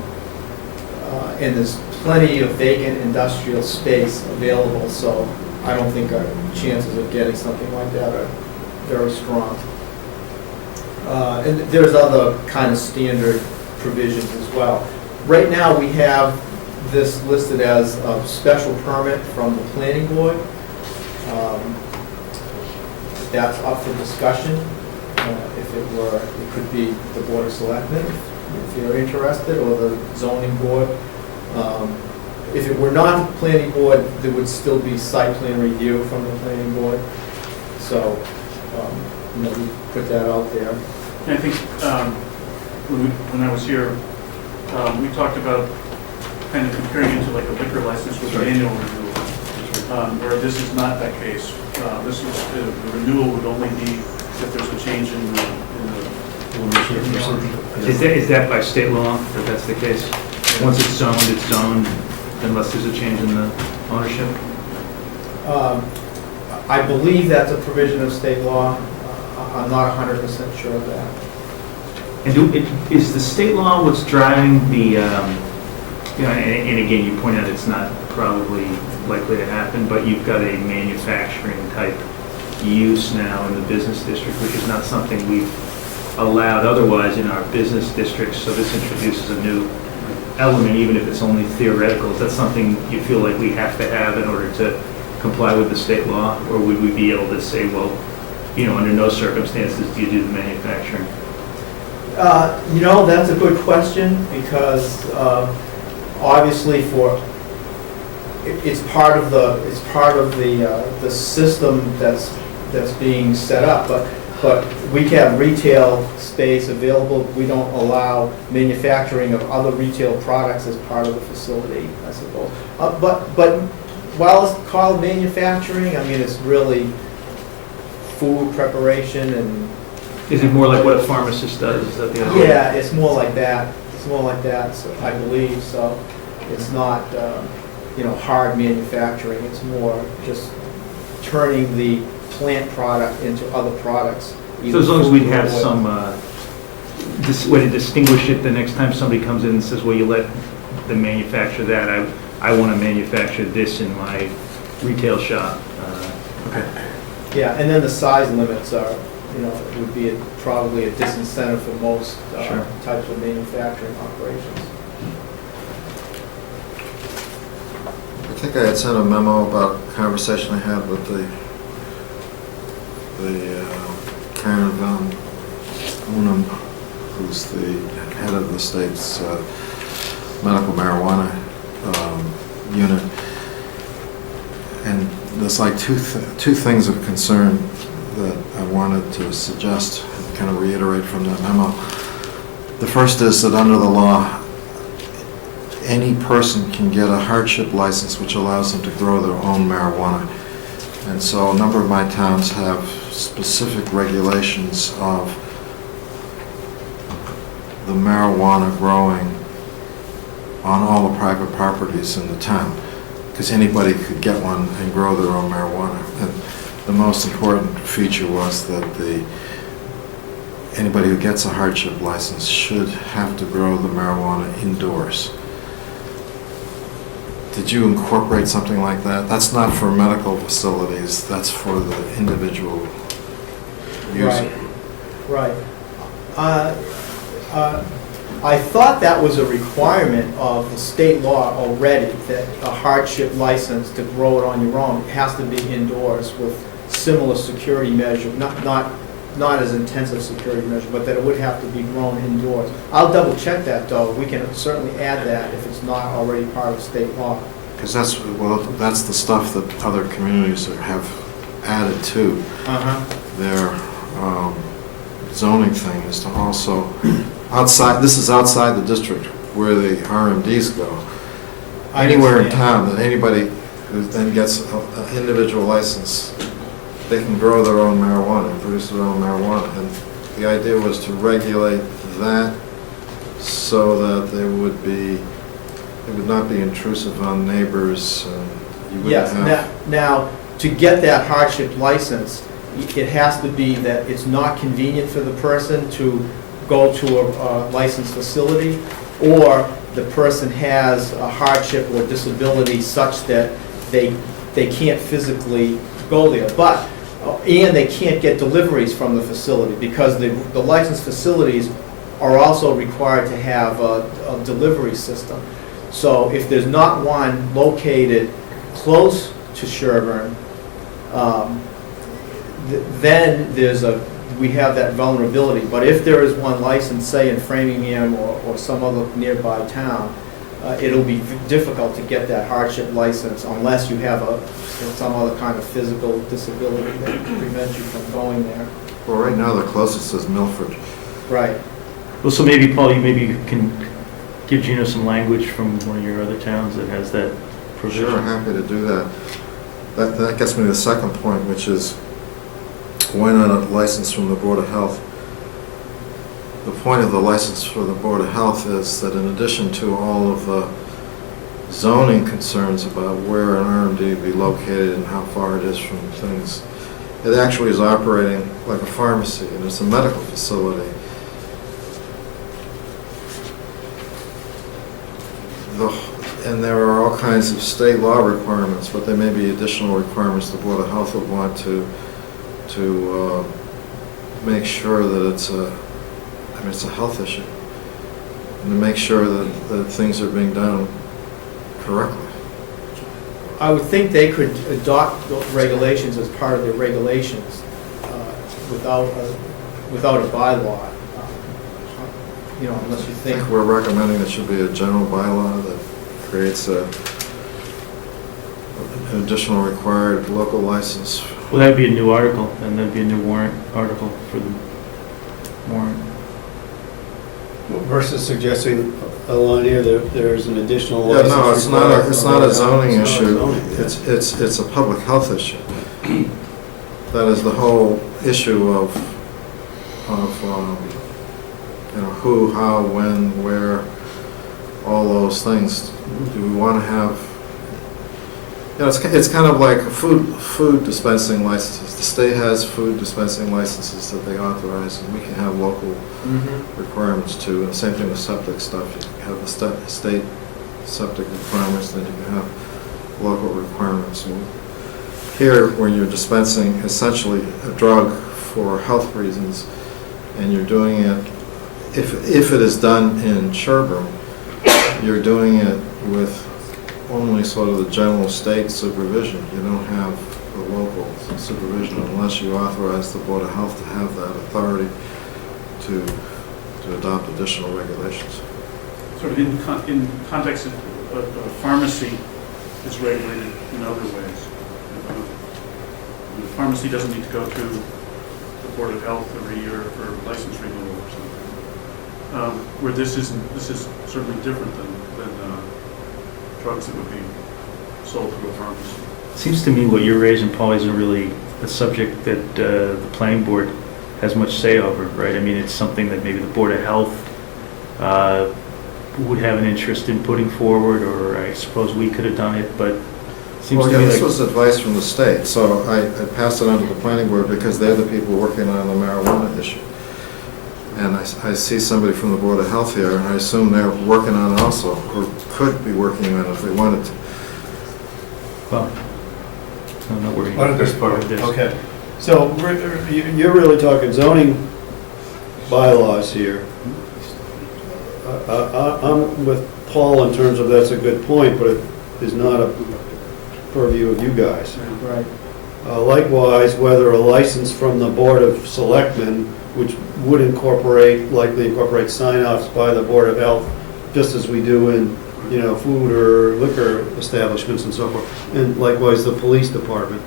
And there's plenty of vacant industrial space available, so I don't think our chances of getting something like that are very strong. And there's other kind of standard provisions as well. Right now, we have this listed as a special permit from the planning board. That's up for discussion. If it were, it could be the Board of Selectmen, if you're interested, or the zoning board. If it were not the planning board, there would still be site plan review from the planning board. So, we put that out there. And I think when I was here we talked about kind of comparing it to like a liquor license with an annual renewal, where this is not that case. This is, the renewal would only be if there's a change in the ownership. Is that by state law, if that's the case? Once it's zoned, unless there's a change in the ownership? I believe that's a provision of state law. I'm not 100% sure of that. And is the state law what's driving the, and again, you point out it's not probably likely to happen, but you've got a manufacturing type use now in the business district, which is not something we've allowed otherwise in our business districts, so this introduces a new element, even if it's only theoretical. Is that something you feel like we have to have in order to comply with the state law? Or would we be able to say, well, under no circumstances do you do the manufacturing? That's a good question, because obviously it's part of the system that's being set up, but we have retail space available. We don't allow manufacturing of other retail products as part of the facility, I suppose. But while it's called manufacturing, I mean, it's really food preparation and. Is it more like what a pharmacist does? Is that the idea? Yeah, it's more like that. It's more like that, so I believe. So it's not, hard manufacturing. It's more just turning the plant product into other products. So as long as we food or have oil. some way to distinguish it the next time somebody comes in and says, well, you let them manufacture that, I want to manufacture this in my retail shop. Okay. Yeah, and then the size limits are, it would be probably a disincentive for most Sure. types of manufacturing operations. I think I had sent a memo about a conversation I had with the Karen Van Unum, who's the head of the state's medical marijuana unit. And there's like two things of concern that I wanted to suggest and kind of reiterate from that memo. The first is that under the law, any person can get a hardship license which allows them to grow their own marijuana. And so a number of my towns have specific regulations of the marijuana growing on all the private properties in the town, because anybody could get one and grow their own marijuana. And the most important feature was that anybody who gets a hardship license should have to grow the marijuana indoors. Did you incorporate something like that? That's not for medical facilities, that's for the individual user. Right. I thought that was a requirement of the state law already, that a hardship license to grow it on your own has to be indoors with similar security measure, not as intensive security measure, but that it would have to be grown indoors. I'll double check that though. We can certainly add that if it's not already part of state law. Because that's the stuff that other communities have added to their zoning thing, is to also this is outside the district where the RMDs go. Anywhere in town that anybody who then gets an individual license, they can grow their own marijuana and produce their own marijuana. And the idea was to regulate that so that it would not be intrusive on neighbors, and you wouldn't have. Yes, now, to get that hardship license, it has to be that it's not convenient for the person to go to a licensed facility, or the person has a hardship or disability such that they can't physically go there. But, and they can't get deliveries from the facility, because the licensed facilities are also required to have a delivery system. So if there's not one located close to Sherborn, then we have that vulnerability. But if there is one licensed, say in Framingham or some other nearby town, it'll be difficult to get that hardship license unless you have some other kind of physical disability that prevents you from going there. Well, right now the closest is Milford. Right. Well, so maybe, Paul, you can give Gino some language from one of your other towns that has that provision? Sure, happy to do that. That gets me to the second point, which is, why not a license from the Board of Health? The point of the license for the Board of Health is that in addition to all of the zoning concerns about where an RMD be located and how far it is from things, it actually is operating like a pharmacy, and it's a medical facility. And there are all kinds of state law requirements, but there may be additional requirements the Board of Health would want to make sure that it's a health issue, and to make sure that things are being done correctly. I would think they could adopt those regulations as part of their regulations without a bylaw. Unless you I think. think we're recommending it should be a general bylaw that creates an additional required local license. Well, that'd be a new article, and that'd be a new warrant article for the warrant. Versus suggesting a line here that there's an additional Yeah, license. no, it's not a zoning It's not a issue. zoning, yeah. It's a public health issue. That is the whole issue of who, how, when, where, all those things. Do we want to have, it's kind of like food dispensing licenses. The state has food dispensing licenses that they authorize, and we can have local requirements too. And the same thing with septic stuff. You can have the state septic requirements, then you can have local requirements. And here, when you're dispensing essentially a drug for health reasons, and you're doing it, if it is done in Sherborn, you're doing it with only sort of the general state supervision. You don't have the local supervision unless you authorize the Board of Health to have that authority to adopt additional regulations. Sort of in context of a pharmacy is regulated in other ways. The pharmacy doesn't need to go to the Board of Health every year for license renewal or something. Where this is certainly different than drugs that would be sold through a pharmacy. Seems to me what you're raising, Paul, isn't really a subject that the planning board has much say over, right? I mean, it's something that maybe the Board of Health would have an interest in putting forward, or I suppose we could have done it, but it seems Well, to me this like... was advice from the state, so I passed it on to the planning board because they're the people working on the marijuana issue. And I see somebody from the Board of Health here, and I assume they're working on it also, or could be working on it if they wanted to. Well, I'm not worried Why don't about this part of this. Okay, so you're really talking zoning bylaws here. I'm with Paul in terms of that's a good point, but it is not a purview of you guys. Right. Likewise, whether a license from the Board of Selectmen, which would likely incorporate sign-offs by the Board of Health, just as we do in, food or liquor establishments and so forth. And likewise, the police department.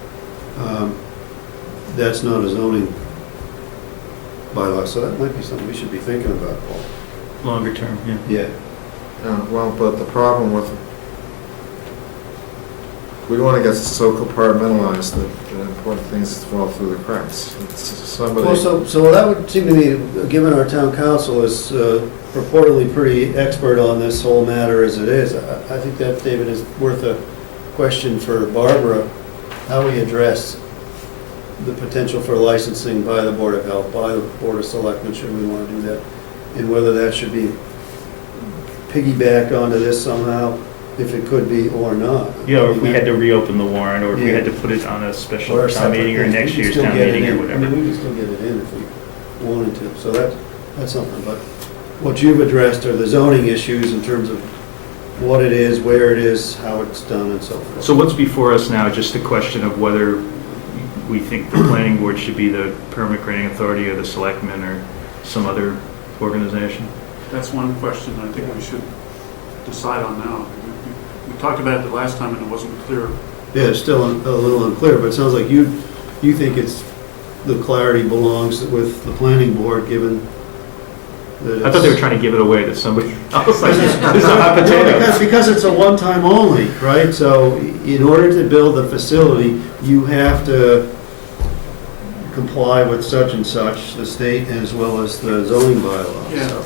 That's not a zoning bylaw, so that might be something we should be thinking about, Paul. Longer term, yeah. Yeah. Yeah, well, but the problem with, we don't want to get so compartmentalized that important things fall through the cracks. It's somebody. Well, so that would seem to me, given our town council is purportedly pretty expert on this whole matter as it is, I think that, David, is worth a question for Barbara, how we address the potential for licensing by the Board of Health, by the Board of Selectmen, should we want to do that, and whether that should be piggybacked onto this somehow, if it could be or not. Yeah, or if we had to reopen the warrant, or if we Yeah. had to put it on a special Or a town meeting, or separate thing. next We can year's still town get it meeting, or in. whatever. I mean, we can still get it in if we wanted to, so that's something, but what you've addressed are the zoning issues in terms of what it is, where it is, how it's done, and so forth. So what's before us now, just a question of whether we think the planning board should be the permit granting authority, or the selectmen, or some other organization? That's one question I think we should decide on now. We talked about it the last time and it wasn't clear. Yeah, it's still a little unclear, but it sounds like you think the clarity belongs with the planning board, given that I thought they were it's- trying to give it away to somebody else, like, this No, is a hot potato. because it's a one-time only, right? So in order to build a facility, you have to comply with such and such, the state as well as the zoning bylaws. Yeah. So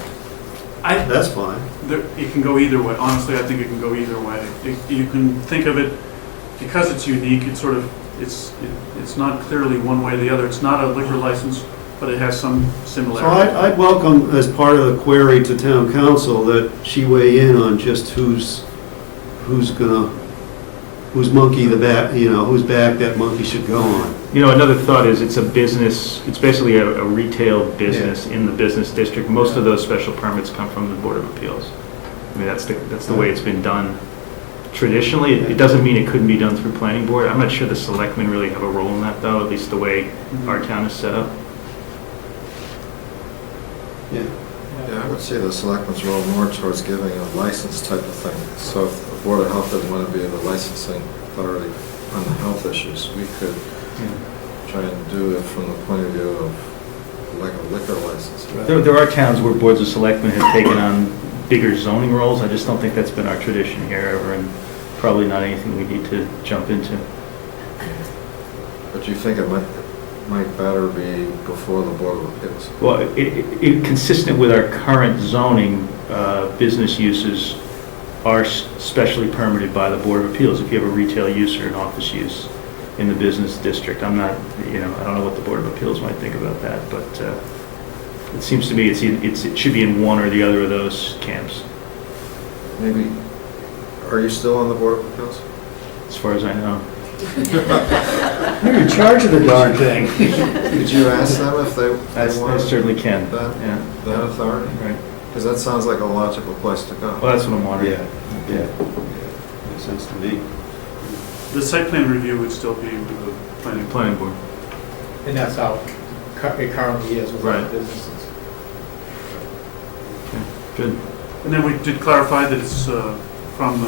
I, that's fine. it can go either way. Honestly, I think it can go either way. You can think of it, because it's unique, it's sort of, it's not clearly one way or the other. It's not a liquor license, but it has some So similarity. I'd welcome, as part of the query to town council, that she weigh in on just who's monkey the back, whose back that monkey should go on. You know, another thought is it's a business, it's basically a retail business in the business district. Most of those special permits come from the Board of Appeals. I mean, that's the way it's been done traditionally. It doesn't mean it couldn't be done through planning board. I'm not sure the selectmen really have a role in that, though, at least the way our town is set up. Yeah. Yeah, I would see the selectmen's role more towards giving a license type of thing. So if the Board of Health doesn't want to be the licensing authority on the health issues, we could try and do it from the point of view of like a liquor license. There are towns where boards of selectmen have taken on bigger zoning roles. I just don't think that's been our tradition here ever, and probably not anything we need to jump into. But you think it might better be before the Board of Appeals? Well, consistent with our current zoning, business uses are specially permitted by the Board of Appeals if you have a retail use or an office use in the business district. I'm not, I don't know what the Board of Appeals might think about that, but it seems to me it should be in one or the other of those camps, Maybe, are you still on the Board of Appeals? as far as I know. You're in charge of the darn thing. Did you ask them if they I wanted certainly can, that, yeah. that authority? Right. Because that sounds like a logical place to go. Well, that's what I'm wondering. Yeah. Makes sense to me. The site plan review would still be with the planning board. Planning board. And that's how it currently is with other Right. businesses. Good. And then we did clarify that it's from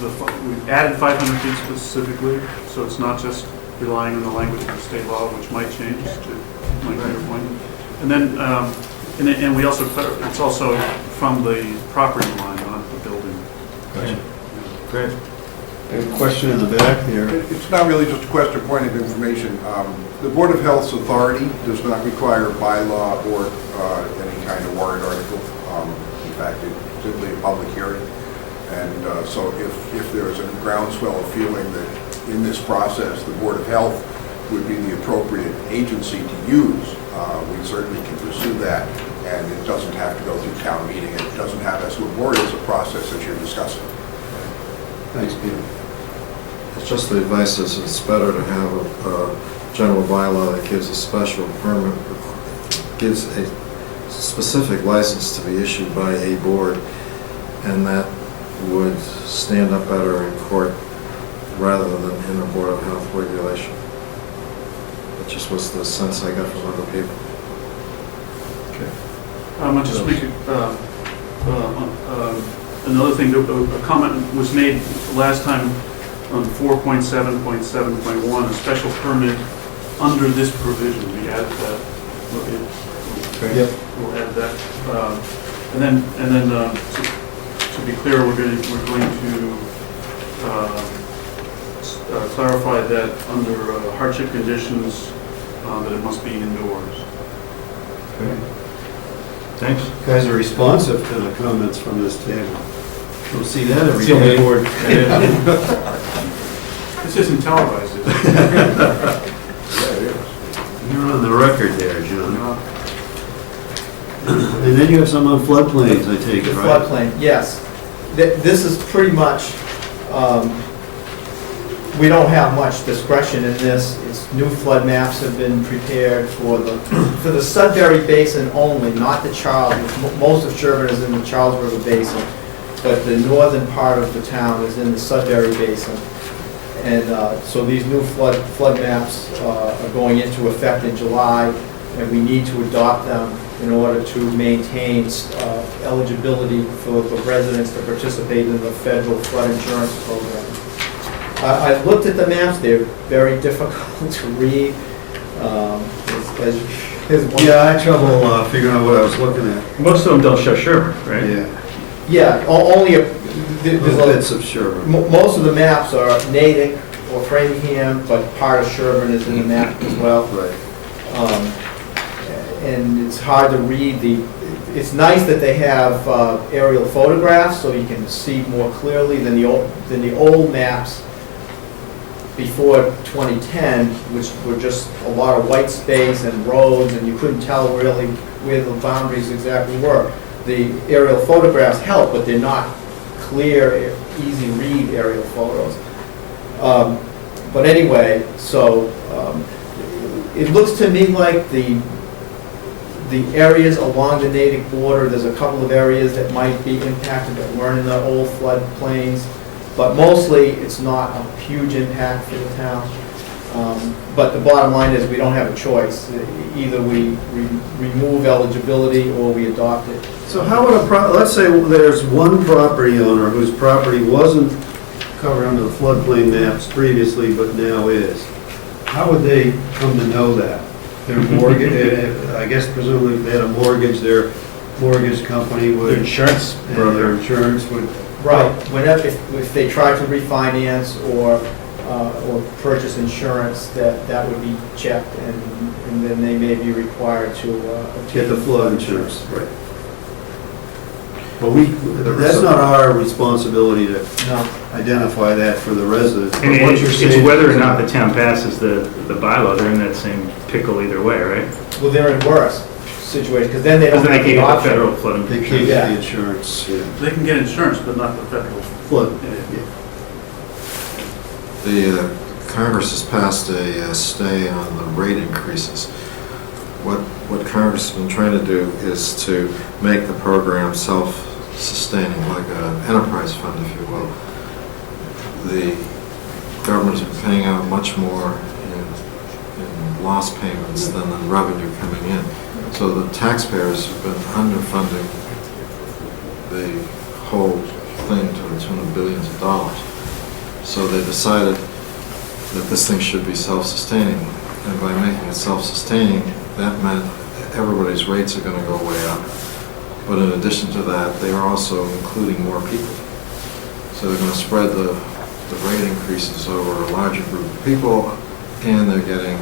we added 500 feet specifically, so it's not just relying on the language of the state law, which might change, to my clear point. And then, and we also, it's also from the property line, not the building. Gotcha. Great. A question in the back here. It's not really just a question of point of information. The Board of Health's authority does not require bylaw or any kind of warrant article. In fact, it's simply a public hearing. And so if there is a groundswell of feeling that in this process, the Board of Health would be the appropriate agency to use, we certainly can pursue that. And it doesn't have to go through town meeting. It doesn't have as laborious a process as you're discussing. Thanks, Peter. It's just the advice is it's better to have a general bylaw that gives a special permit, gives a specific license to be issued by a board, and that would stand up better in court rather than in a Board of Health regulation. That just was the sense I got from other people. I'll just make another thing, a comment was made last time on 4.7.7.1, a special permit under this provision. We added that. Yep. We'll add that. And then to be clear, we're going to clarify that under hardship conditions, that it must be indoors. Okay. Thanks. You guys are responsive to the comments from this table. Don't see that every It's the only day. board. This isn't televised, is it? You're on the record there, John. And then you have some on floodplains, I take The it, right? floodplain, yes. This is pretty much, we don't have much discretion in this. It's new flood maps have been prepared for the Sudbury Basin only, not the Charles. Most of Sherborn is in the Charles River Basin, but the northern part of the town is in the Sudbury Basin. And so these new flood maps are going into effect in July, and we need to adopt them in order to maintain eligibility for the residents to participate in the federal flood insurance program. I've looked at the maps. They're very difficult to read. As Here's one. Yeah, I had trouble figuring out what I was looking at. Most of them don't show Sherborn, right? Yeah, Yeah, only, there's little a, bits of Sherburne. most of the maps are Natick or Framingham, but part of Sherburne is in the map as well. Right. And it's hard to read it's nice that they have aerial photographs so you can see more clearly than the old maps before 2010, which were just a lot of white space and roads, and you couldn't tell really where the boundaries exactly were. The aerial photographs help, but they're not clear, easy read aerial photos. But anyway, so it looks to me like the areas along the Natick border, there's a couple of areas that might be impacted that weren't in the old floodplains, but mostly it's not a huge impact for the town. But the bottom line is we don't have a choice. Either we remove eligibility or we adopt it. So how would let's say there's one property owner whose property wasn't covered under the floodplain maps previously, but now is. How would they come to know that? Their mortgage, I guess presumably if they had a mortgage, their mortgage company would. Their insurance and their broker. insurance would. Right, whenever, if they try to refinance or purchase insurance, that would be checked, and then they may be required to Get the obtain flood insurance, right. But that's not our responsibility to No, identify that for the residents. But And what you're it's saying whether or is- not the town passes the bylaw, they're in that same pickle either way, right? well, they're in worse situation, because then they Because don't then have they the can't get the option. federal flood They insurance. can't get Yeah. the insurance, yeah. They can get insurance, but not the federal. Flood, yeah. The Congress has passed a stay on the rate increases. What Congress has been trying to do is to make the program self-sustaining, like an enterprise fund, if you will. The government has been paying out much more in loss payments than the revenue coming in. So the taxpayers have been underfunding the whole thing to the tune of billions of dollars. So they decided that this thing should be self-sustaining. And by making it self-sustaining, that meant everybody's rates are going to go way up. But in addition to that, they are also including more people. So they're going to spread the rate increases over a larger group of people, and they're getting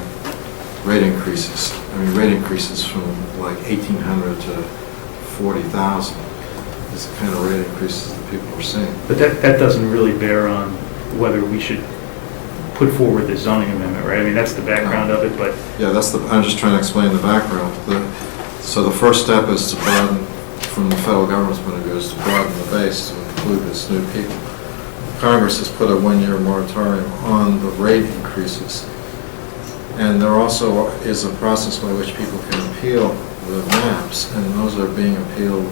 rate increases. I mean, rate increases from like 1,800 to 40,000 is the kind of rate increases that people are seeing. But that doesn't really bear on whether we should put forward the zoning amendment, right? I mean, that's the background of it, but Yeah, I'm just trying to explain the background. So the first step is to broaden, from the federal government's point of view, is to broaden the base to include this new people. Congress has put a one-year moratorium on the rate increases. And there also is a process by which people can appeal the maps, and those are being appealed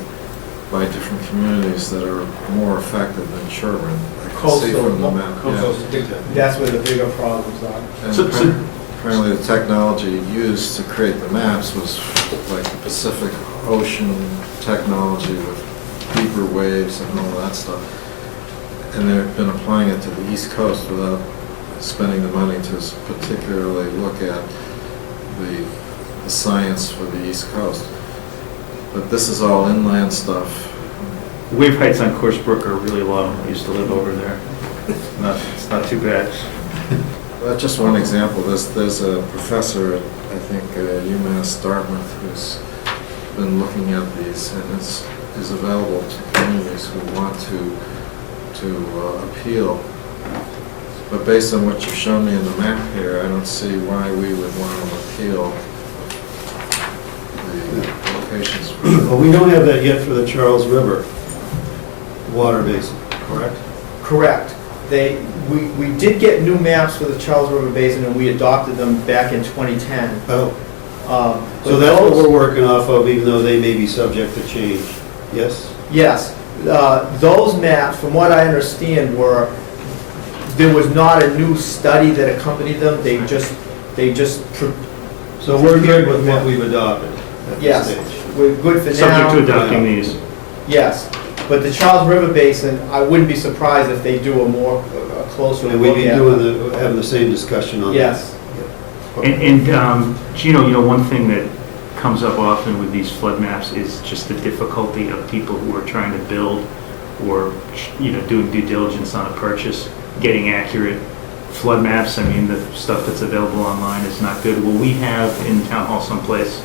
by different communities that are more effective than Sherborn. I can see from the map. Yeah. That's where the bigger problems are. And So- apparently the technology used to create the maps was like the Pacific Ocean technology with deeper waves and all that stuff. And they've been applying it to the East Coast without spending the money to particularly look at the science for the East Coast. But this is all inland stuff. wave heights on Course Brook are really low. I used to live over there. It's not too bad. Well, just one example, there's a professor at, I think, UMass Dartmouth who's been looking at these, and is available to communities who want to appeal. But based on what you've shown me in the map here, I don't see why we would want to appeal the locations. Well, we don't have that yet for the Charles River water basin, correct? Correct. We did get new maps for the Charles River Basin, and we adopted them back in 2010. Oh, But so that's what those- we're working off of, even though they may be subject to change, yes? Yes, those maps, from what I understand, there was not a new study that accompanied them, they just, So we're good with what we've adopted at this yes, stage? we're good for now. Subject to adopting these. Yes, but the Charles River Basin, I wouldn't be surprised if they do a closer And look we'd be at. having the same discussion on that. Yes. And Gino, one thing that comes up often with these flood maps is just the difficulty of people who are trying to build or, doing due diligence on a purchase, getting accurate flood maps. I mean, the stuff that's available online is not good. Will we have in Town Hall someplace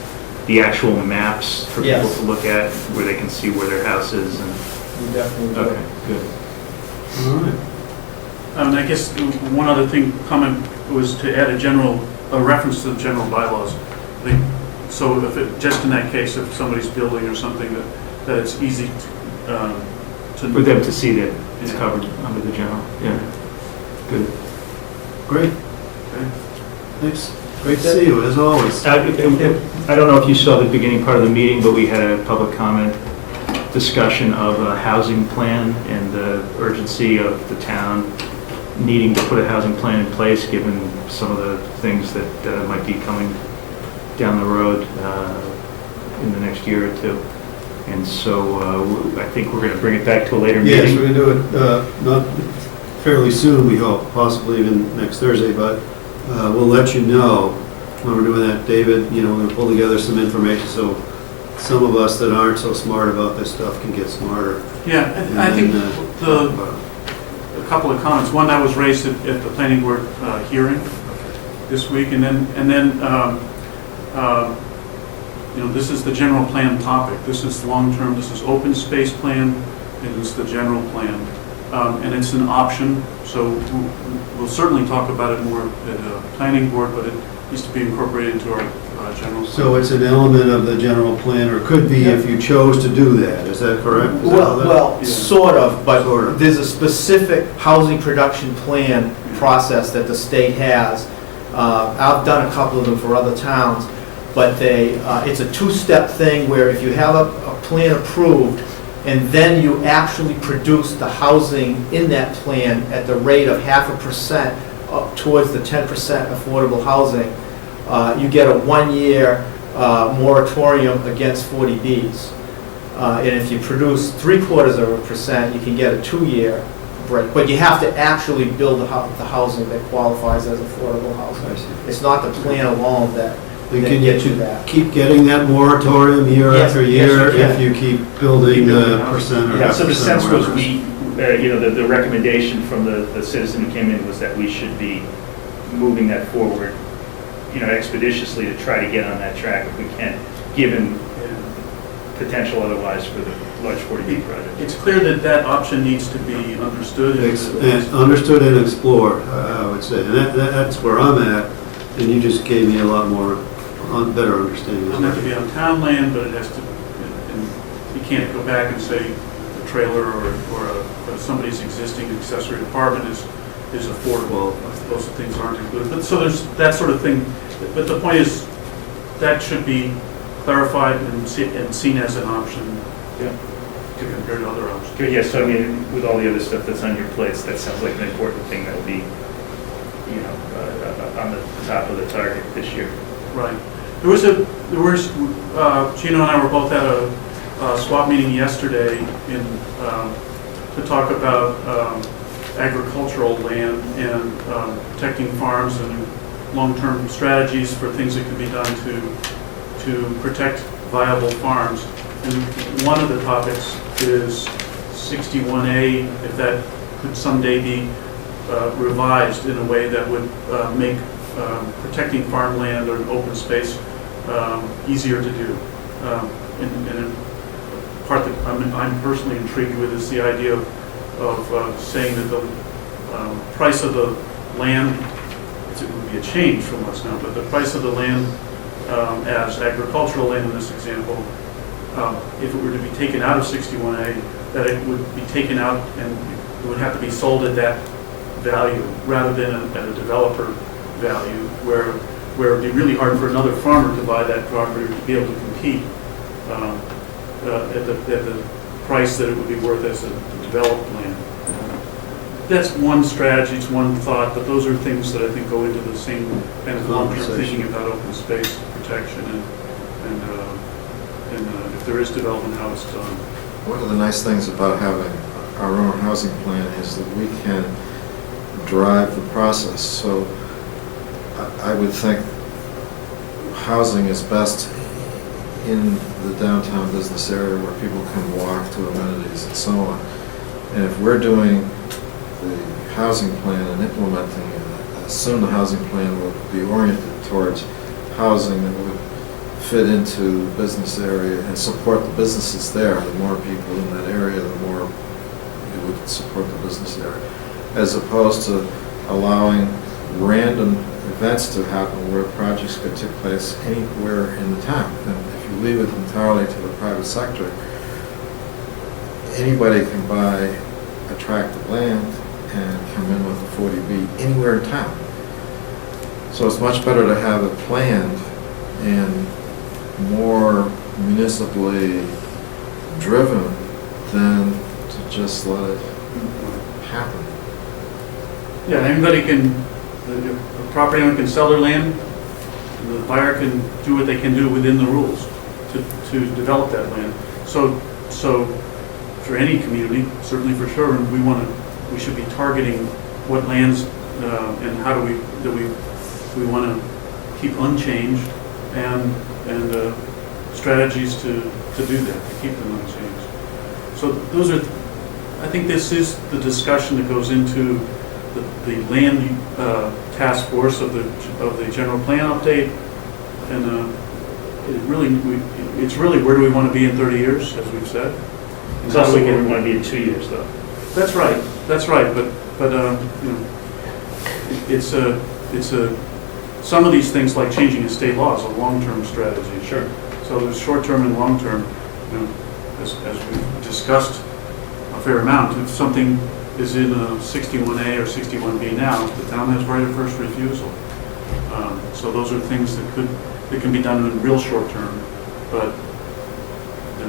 the actual maps for people Yes. to look at where they can see where their house is? And We definitely do. okay, good. All right. And I guess one other comment was to add a reference to the general bylaws. So just in that case, if somebody's building or something, that it's easy to. For them to see that it's Yeah. covered under the general, yeah. Good. Great. Okay. Thanks. Great to see you, as always. I don't know if you saw the beginning part of the meeting, but we had a public comment discussion of a housing plan and the urgency of the town needing to put a housing plan in place, given some of the things that might be coming down the road in the next year or two. And so I think we're going to bring it back to a later Yes, meeting. we're going to do it not fairly soon, we hope, possibly even next Thursday, but we'll let you know when we're doing that. David, we're going to pull together some information so some of us that aren't so smart about this stuff can get smarter. Yeah, and I think then, the, talk about it. a couple of comments. One that was raised at the planning board hearing this week, and then this is the general plan topic. This is long-term, this is open space plan, and it's the general plan. And it's an option, so we'll certainly talk about it more at a planning board, but it needs to be incorporated into our general plan. So it's an element of the general plan, or could be if you chose to do that, is that correct? Is that how that- Well, Yeah. sort of, but Sort of. there's a specific housing production plan process that the state has. I've done a couple of them for other towns, but it's a two-step thing where if you have a plan approved, and then you actually produce the housing in that plan at the rate of 0.5% up towards the 10% affordable housing, you get a 1-year moratorium against 40Bs. And if you produce 0.75%, you can get a 2-year break. But you have to actually build the housing that qualifies as affordable housing. I see. It's not the plan alone that And that can gets you you that. keep getting that moratorium year Yes, after yes, you year can. if you keep building the percent or Yeah, half so the percent sense or was whatever? the recommendation from the citizen who came in was that we should be moving that forward, expeditiously to try to get on that track if we can, given potential otherwise for the large 40B project. It's clear that option needs to be understood. And understood and explored, I would say. And that's where I'm at, and you just gave me a lot more, better understanding. It doesn't have to be on town land, but it has to, and you can't go back and say a trailer or somebody's existing accessory apartment is affordable. Those things aren't included. But so there's that sort of thing. But the point is, that should be clarified and seen as an option. Yeah. To compare to other options. Good, yes, so I mean, with all the other stuff that's on your plates, that sounds like an important thing that will be, on the top of the target this year. Right. Gino and I were both at a swap meeting yesterday to talk about agricultural land and protecting farms and long-term strategies for things that can be done to protect viable farms. And one of the topics is 61A, if that could someday be revised in a way that would make protecting farmland or open space easier to do. And a part that I'm personally intrigued with is the idea of saying that the price of the land, it would be a change from what's now, but the price of the land as agricultural land in this example, if it were to be taken out of 61A, that it would be taken out and it would have to be sold at that value rather than at a developer value, where it would be really hard for another farmer to buy that property to be able to compete at the price that it would be worth as a developed land. That's one strategy, it's one thought, but those are things that I think go into the same kind of long-term thinking about open space protection and if there is development, how it's done. One of the nice things about having our own housing plan is that we can drive the process. So I would think housing is best in the downtown business area where people can walk to amenities and so on. And if we're doing the housing plan and implementing it, soon the housing plan will be oriented towards housing that would fit into the business area and support the businesses there. The more people in that area, the more it would support the business area, as opposed to allowing random events to happen where projects could take place anywhere in the town. And if you leave it entirely to the private sector, anybody can buy a tract of land and come in with a 40B anywhere in town. So it's much better to have it planned and more municipally driven than to just let it happen. Yeah, anybody can, the property owner can sell their land, the buyer can do what they can do within the rules to develop that land. So for any community, certainly for Sherborn, we should be targeting what lands and how do we want to keep unchanged and strategies to do that, to keep them unchanged. So those are, I think this is the discussion that goes into the land task force of the general plan update, and it's really where do we want to be in 30 years, as we've said. It's also where we want to be in 2 years, though. That's right, but you know, it's some of these things like changing a state law is a long-term strategy. Sure. So there's short-term and long-term, you know, as we've discussed a fair amount. If something is in a 61A or 61B now, the town has right of first refusal. So those are things that can be done in real short-term, but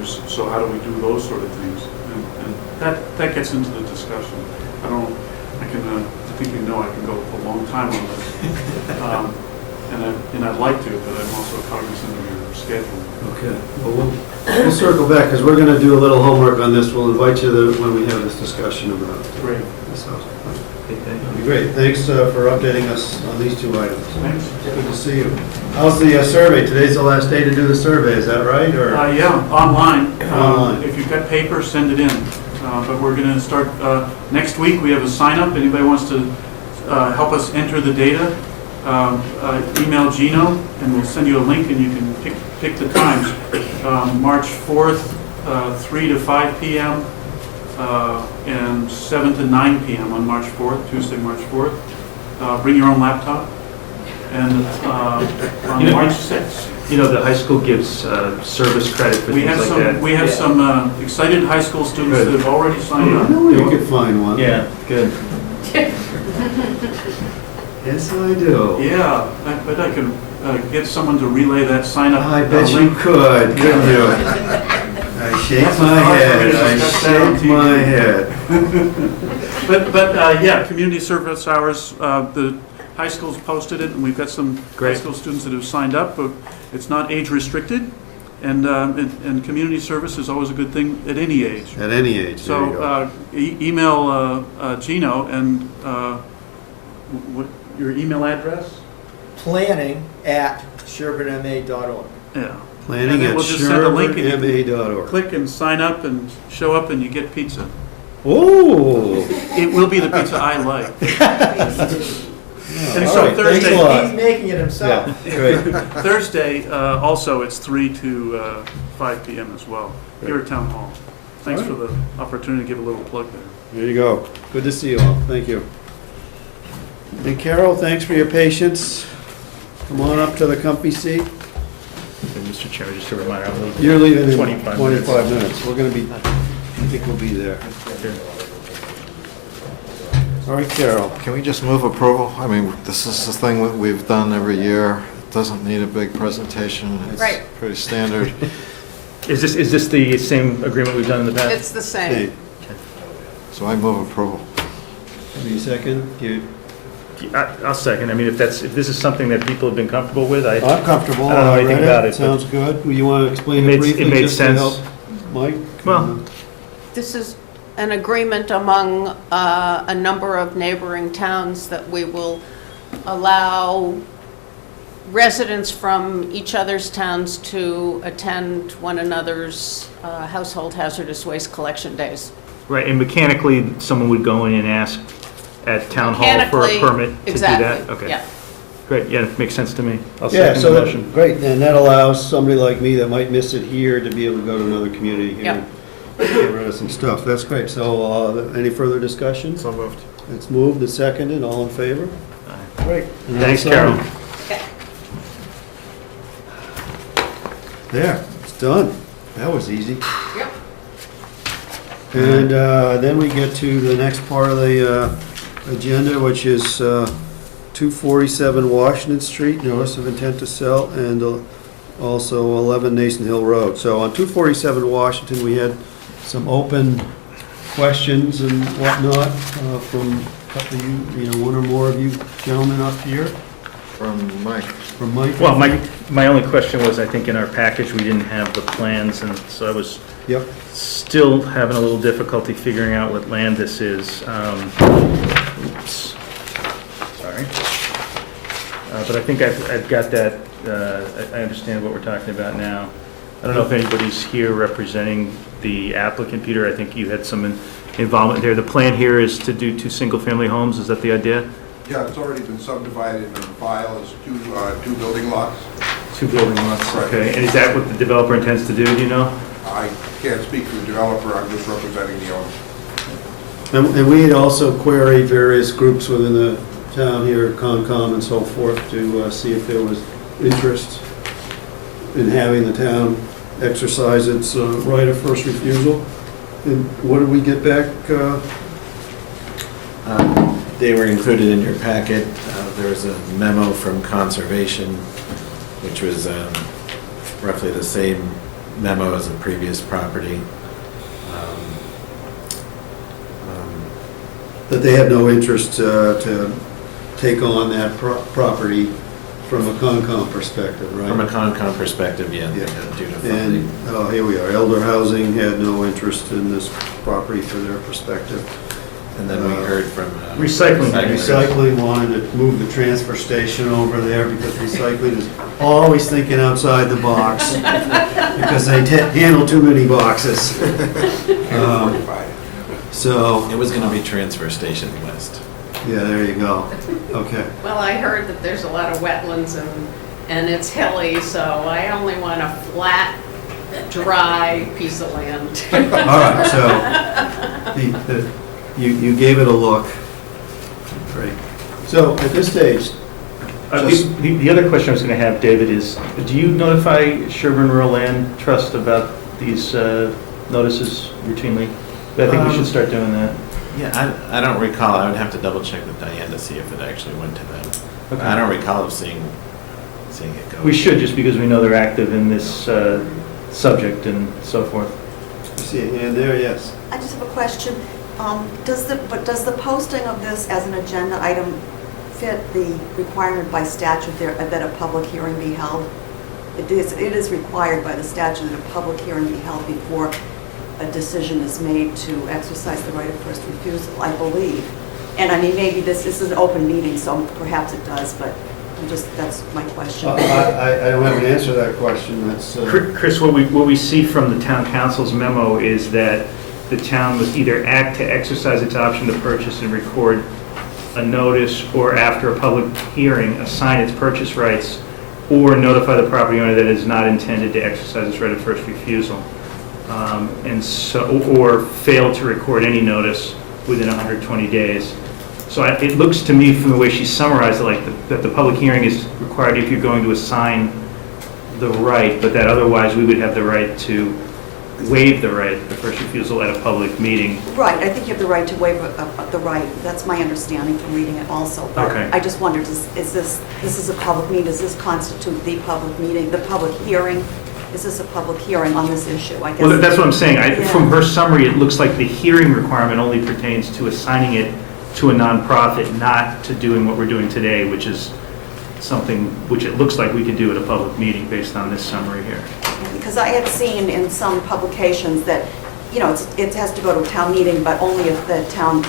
so how do we do those sort of things? And that gets into the discussion. I think you know I can go a long time on this. And I'd like to, but I'm also cognizant of your schedule. Okay, well, we'll circle back, because we're going to do a little homework on this. We'll invite you when we have this discussion about Great. this house. That'd be great. Thanks for updating us on these two items. Thanks. Good to see you. How's the survey? Today's the last day to do the survey, is that right? Or Yeah, online. Online. If you've got paper, send it in. But we're going to start, next week we have a sign-up. Anybody wants to help us enter the data, email Gino and we'll send you a link and you can pick the times. March 4th, 3 to 5 p.m. And 7 to 9 p.m. on March 4th, Tuesday, March 4th. Bring your own laptop. And on March 6th. You know, the high school gives service credit for things like that. We have some excited high school students that have already signed I up. know you could find one. Yeah, good. Yes, I do. Yeah, I bet I could get someone to relay that sign-up I bet you link. could, couldn't you? I shake my head, I shake my head. But yeah, community service hours, the high school's posted it, and we've got some high Great. school students that have signed up, but it's not age restricted, and community service is always a good thing at any age. At any age, there you go. So email Gino, and what, your email address? planning@sherbornma.org. Yeah. Planning And then at we'll just send a link and you can sherbornma.org. click and sign up and show up and you get pizza. Oh! It will be the pizza I like. And All so right, thanks a Thursday, lot. He's making it himself. Yeah, great. Thursday, also it's 3 to 5 p.m. as well, here at Town Hall. Thanks All for right. the opportunity to give a little plug there. There you go. Good to see you all. Thank you. And Carol, thanks for your patience. Come on up to the comfy seat. And Mr. Chairman, just a reminder, I'm leaving. You're leaving in 25 25 minutes. We're going to be, I think we'll be there. All right, Carol. Can we just move approval? I mean, this is the thing that we've done every year. It doesn't need a big presentation. It's Right. pretty standard. Is this the same agreement we've done in the past? It's the same. Hey, So I move approval. give me a second. I'll second. I mean, if this is something that people have been comfortable with, I'm comfortable. I don't know I anything read about it, but- Sounds good. You want to explain It it made- briefly? it made just to sense. help Mike? Well- This is an agreement among a number of neighboring towns that we will allow residents from each other's towns to attend one another's household hazardous waste collection days. Right, and mechanically, someone would go in and ask at town hall for a Mechanically, permit to do that? exactly, Okay, yeah. great, yeah, that makes sense to me. I'll Yeah, second so, the motion. great, and that allows somebody like me that might miss it here to be able to go to another community here Yep. and get rid of some stuff. That's great. So, any further discussion? So moved. It's moved and seconded, all in favor? Great. And Thanks, that's Carol. done. There, it's done. That was easy. Yep. And then we get to the next part of the agenda, which is 247 Washington Street, notice of intent to sell, and also 11 Nason Hill Road. So on 247 Washington, we had some open questions and whatnot from a couple of you know, one or more of you gentlemen up here. From Mike. From Mike? Well, my only question was, I think in our package, we didn't have the plans, and so I was Yep. still having a little difficulty figuring out what land this is. Oops, sorry. But I think I've got that, I understand what we're talking about now. I don't know if anybody's here representing the applicant, Peter. I think you had some involvement there. The plan here is to do 2 single-family homes, is that the idea? Yeah, it's already been subdivided and filed as two building lots. 2 building lots, Right. okay. And is that what the developer intends to do, do you know? I can't speak for the developer, I'm just representing the owner. And we had also queried various groups within the town here, Concom and so forth, to see if there was interest in having the town exercise its right of first refusal. And what did we get back? They were included in your packet. There was a memo from Conservation, which was roughly the same memo as the previous property. That they have no interest to take on that property from a Concom perspective, right? From a Concom perspective, yeah, Yeah. due to And, funding. here we are, Elder Housing had no interest in this property from their perspective. And then we heard from. Recycling. Recycling wanted to move the transfer station over there because recycling is always thinking outside the box because they handle too many boxes. So, It was gonna be Transfer Station West. yeah, there you go. Okay. Well, I heard that there's a lot of wetlands and it's hilly, so I only want a flat, dry piece of land. All right, so you gave it a look. Great. So at this stage, The other question I was going to have, David, is do you notify Sherborn Rural Land Trust about these notices routinely? I think we should start doing that. Yeah, I don't recall. I would have to double check with Diane to see if it actually went to them. Okay. I don't recall of seeing it go. We should, just because we know they're active in this subject and so forth. you see a hand there, yes. I just have a question. Does the posting of this as an agenda item fit the requirement by statute there that a public hearing be held? It is required by the statute that a public hearing be held before a decision is made to exercise the right of first refusal, I believe. And I mean, maybe this is an open meeting, so perhaps it does, but that's my question. I don't have an answer to that question. That's, Chris, what we see from the town council's memo is that the town must either act to exercise its option to purchase and record a notice, or after a public hearing, assign its purchase rights, or notify the property owner that it is not intended to exercise its right of first refusal. And so, or fail to record any notice within 120 days. So it looks to me from the way she summarized it, like that the public hearing is required if you're going to assign the right, but that otherwise we would have the right to waive the right of first refusal at a public meeting. Right, I think you have the right to waive the right. That's my understanding from reading it also. But Okay. I just wondered, this is a public meeting, does this constitute the public meeting, the public hearing? Is this a public hearing on this issue? I guess. Well, that's what I'm saying. Yeah. From her summary, it looks like the hearing requirement only pertains to assigning it to a nonprofit, not to doing what we're doing today, which is something which it looks like we could do at a public meeting based on this summary here. Because I had seen in some publications that, it has to go to a town meeting, but only if the town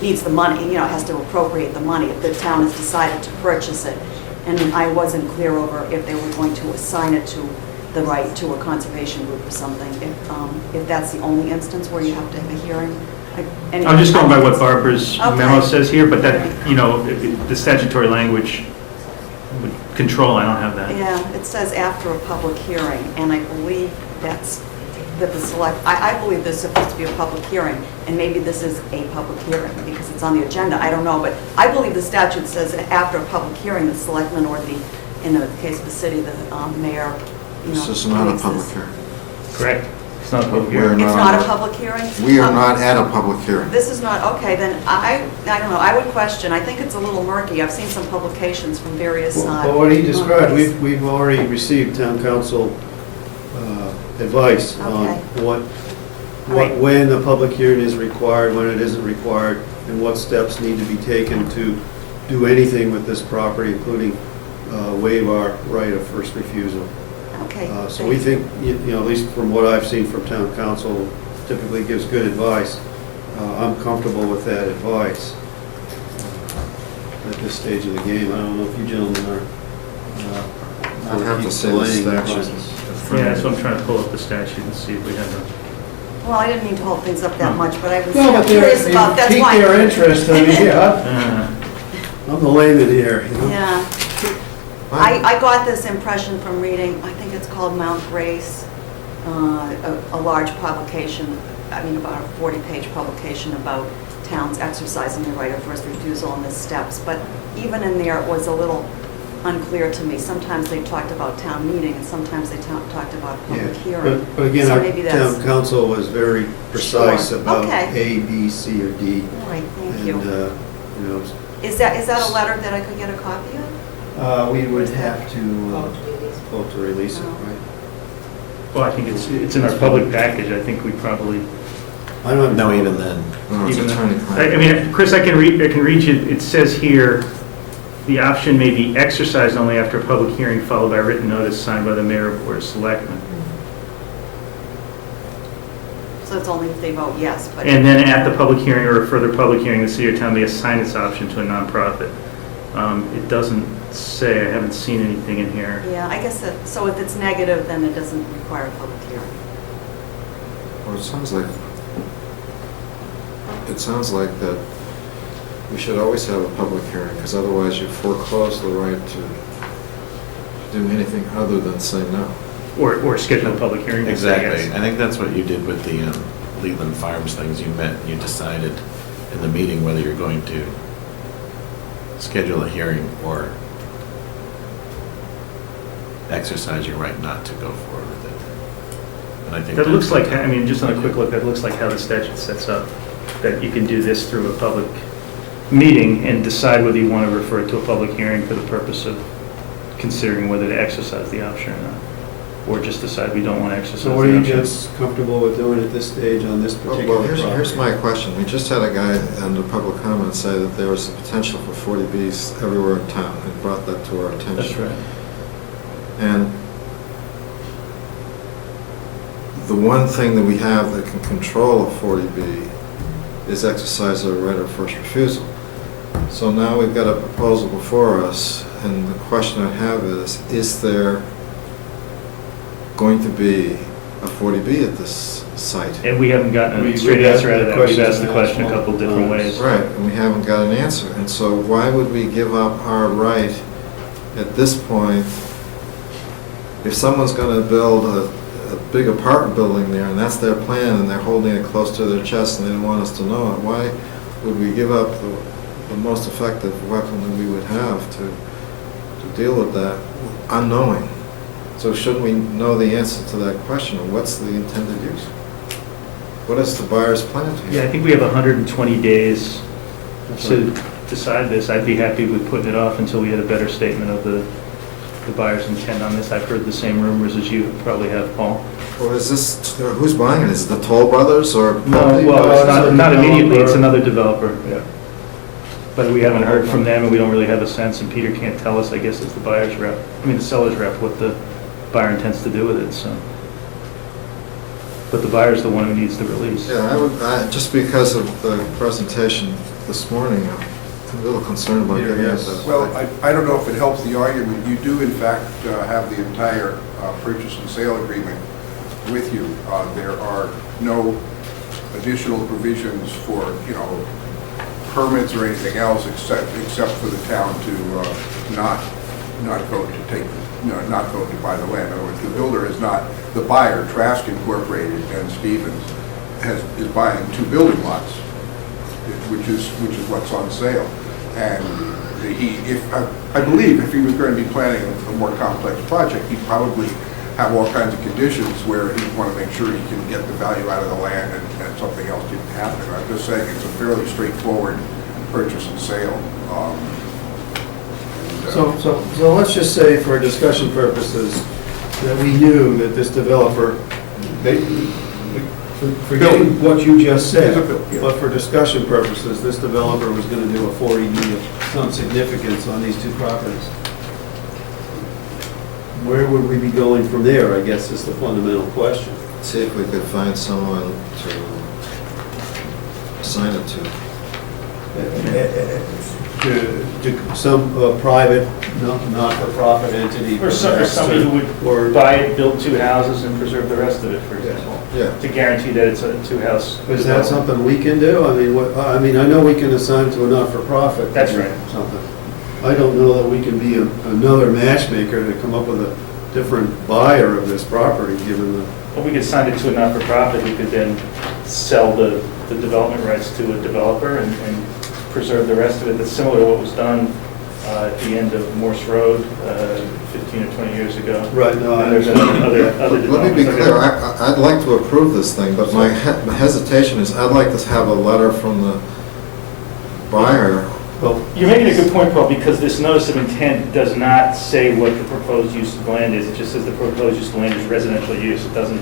needs the money, it has to appropriate the money. If the town has decided to purchase it, And I wasn't clear over if they were going to assign it to the right to a conservation group or something. If that's the only instance where you have to have a hearing. I'm just going by what Barbara's memo Okay. says here, but that, you know, the statutory language would control, I don't have that. Yeah, it says after a public hearing, and I believe that's, that the I believe there's supposed to be a public hearing, and maybe this is a public hearing because it's on the agenda, I don't know, but I believe the statute says that after a public hearing, the selectman or the, in the case of the city, the mayor, you know. This is not a makes public this- hearing. Correct. It's not a public We're hearing. It's not a public hearing? We are not at a public hearing. This is not, okay, then I don't know, I would question, I think it's a little murky. I've seen some publications from various. Well, what he described, companies. we've already received town council advice on Okay. Right. when a public hearing is required, when it isn't required, and what steps need to be taken to do anything with this property, including waive our right of first refusal. Okay. So we think, you know, at least from what I've seen from town council, typically gives good advice. I'm comfortable with that advice at this stage of the game. I don't know if you gentlemen are. I'd have to keep say the delaying the statute. process. Yeah, that's what I'm trying to pull up the statute and see if we have a. Well, I didn't mean to hold things up that much, but I was No, but curious about, that's pique why. their interest, I mean, yeah, Uh, I'm the layman here, you know? Yeah. I got this impression from reading, I think it's called Mount Grace, a large publication, I mean, about a 40-page publication about towns exercising their right of first refusal and the steps. But even in there, it was a little unclear to me. Sometimes they talked about town meeting, and sometimes they talked about public Yeah, hearing. but again, So our maybe that's- town council was very precise Sure, about okay. A, B, C, or D. All right, thank And, you. you know, Is that a letter that I could get a copy of? we would have to vote to release it, Oh. right? Well, I think it's in our public package, I think we probably. I don't have. No, even then. No, it's Even attorney-client. I mean, Chris, I can read you, it says here, the option may be exercised only after a public hearing followed by written notice signed by the mayor or board of selectmen. So it's only if they vote yes, but. And then at the public hearing or a further public hearing, the city or town may assign its option to a nonprofit. It doesn't say, I haven't seen anything in here. Yeah, I guess that, so if it's negative, then it doesn't require a public hearing. Well, it sounds like that we should always have a public hearing, because otherwise you foreclose the right to do anything other than say no. Or schedule a public hearing. to say Exactly. yes. I think that's what you did with the Leland Farms things. You met, you decided in the meeting whether you're going to schedule a hearing or exercise your right not to go forward with it. And I think That looks that's- like, I mean, just on a quick look, that looks like how the statute sets up, that you can do this through a public meeting and decide whether you want to refer it to a public hearing for the purpose of considering whether to exercise the option or not. Or just decide we don't want to exercise the So what are you option. gents comfortable with doing at this stage on this particular Well, property? here's my question. We just had a guy under public comment say that there was a potential for 40Bs everywhere in town, and brought that to our attention. That's right. And the one thing that we have that can control a 40B is exercise our right of first refusal. So now we've got a proposal before us, and the question I have is there going to be a 40B at this site? And we haven't gotten We- a straight we've answer asked out of the that. We've questions asked the now question a couple different multiple ways. Right, and we haven't got an answer. And so why would we give up our right at this point? If someone's going to build a big apartment building there, and that's their plan, and they're holding it close to their chest, and they don't want us to know it, why would we give up the most effective weapon that we would have to deal with that unknowing? So shouldn't we know the answer to that question, of what's the intended use? What is the buyer's plan Yeah, I here? think we have 120 days to decide this. I'd be happy with putting it off until we had a better statement of the buyer's intent on this. I've heard the same rumors as you probably have, Paul. Or is this, who's buying it? Is it the Toll Brothers or? No, well, it's not immediately, it's developer. another developer. Yeah. But we haven't heard from them, and we don't really have a sense, and Peter can't tell us, I guess, as the buyer's rep, the seller's rep, what the buyer intends to do with it, so. But the buyer's the one who needs the release. Yeah, just because of the presentation this morning, a little concerned about getting at that. Well, I don't know if it helps the argument. You do in fact have the entire purchase and sale agreement with you. There are no additional provisions for, permits or anything else except for the town to not vote to take, not vote to buy the land. In other words, the builder is not, the buyer, Trask Incorporated and Stevens, is buying 2 building lots, which is what's on sale. And I believe if he was going to be planning a more complex project, he'd probably have all kinds of conditions where he'd want to make sure he can get the value out of the land and something else didn't happen. I'm just saying it's a fairly straightforward purchase and sale. So let's just say for discussion purposes that we knew that this developer, forgetting what you just said, but for discussion purposes, this developer was going to do a 40D of some significance on these 2 properties. Where would we be going from there, I guess, is the fundamental question. See if we could find someone to assign it To some private, not-for-profit entity. Or somebody who would buy it, build 2 houses, and preserve the rest of it, for example. Yeah. To guarantee that it's a 2-house. Is that something we can do? I mean, I know we can assign to a not-for-profit. That's right. Something. I don't know that we can be another matchmaker to come up with a different buyer of this property, given the. Well, we could sign it to a not-for-profit, who could then sell the development rights to a developer and preserve the rest of it. That's similar to what was done at the end of Morse Road 15 or 20 years ago. Right, no, I And there's understand. other Let me be developments. clear, I'd like to approve this thing, but my hesitation is I'd like to have a letter from the buyer. Well, You're making a good point, Paul, because this notice of intent does not say what the proposed use of land is. It just says the proposed use of land is residential use. It doesn't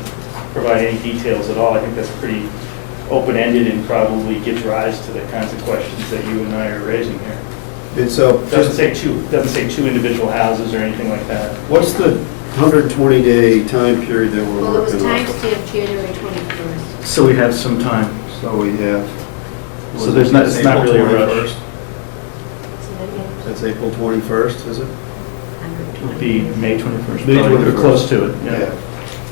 provide any details at all. I think that's pretty open-ended and probably gives rise to the kinds of questions that you and I are raising here. and so, It doesn't say two individual houses or anything like that. what's the 120-day time period that we're Well, it was working on? timestamped January 21st. So we have some time. So we have. So there's not, it's not really a rush. So that again, That's April 21st, is it? It would be May 21st, May probably, or 21st. close to it, yeah.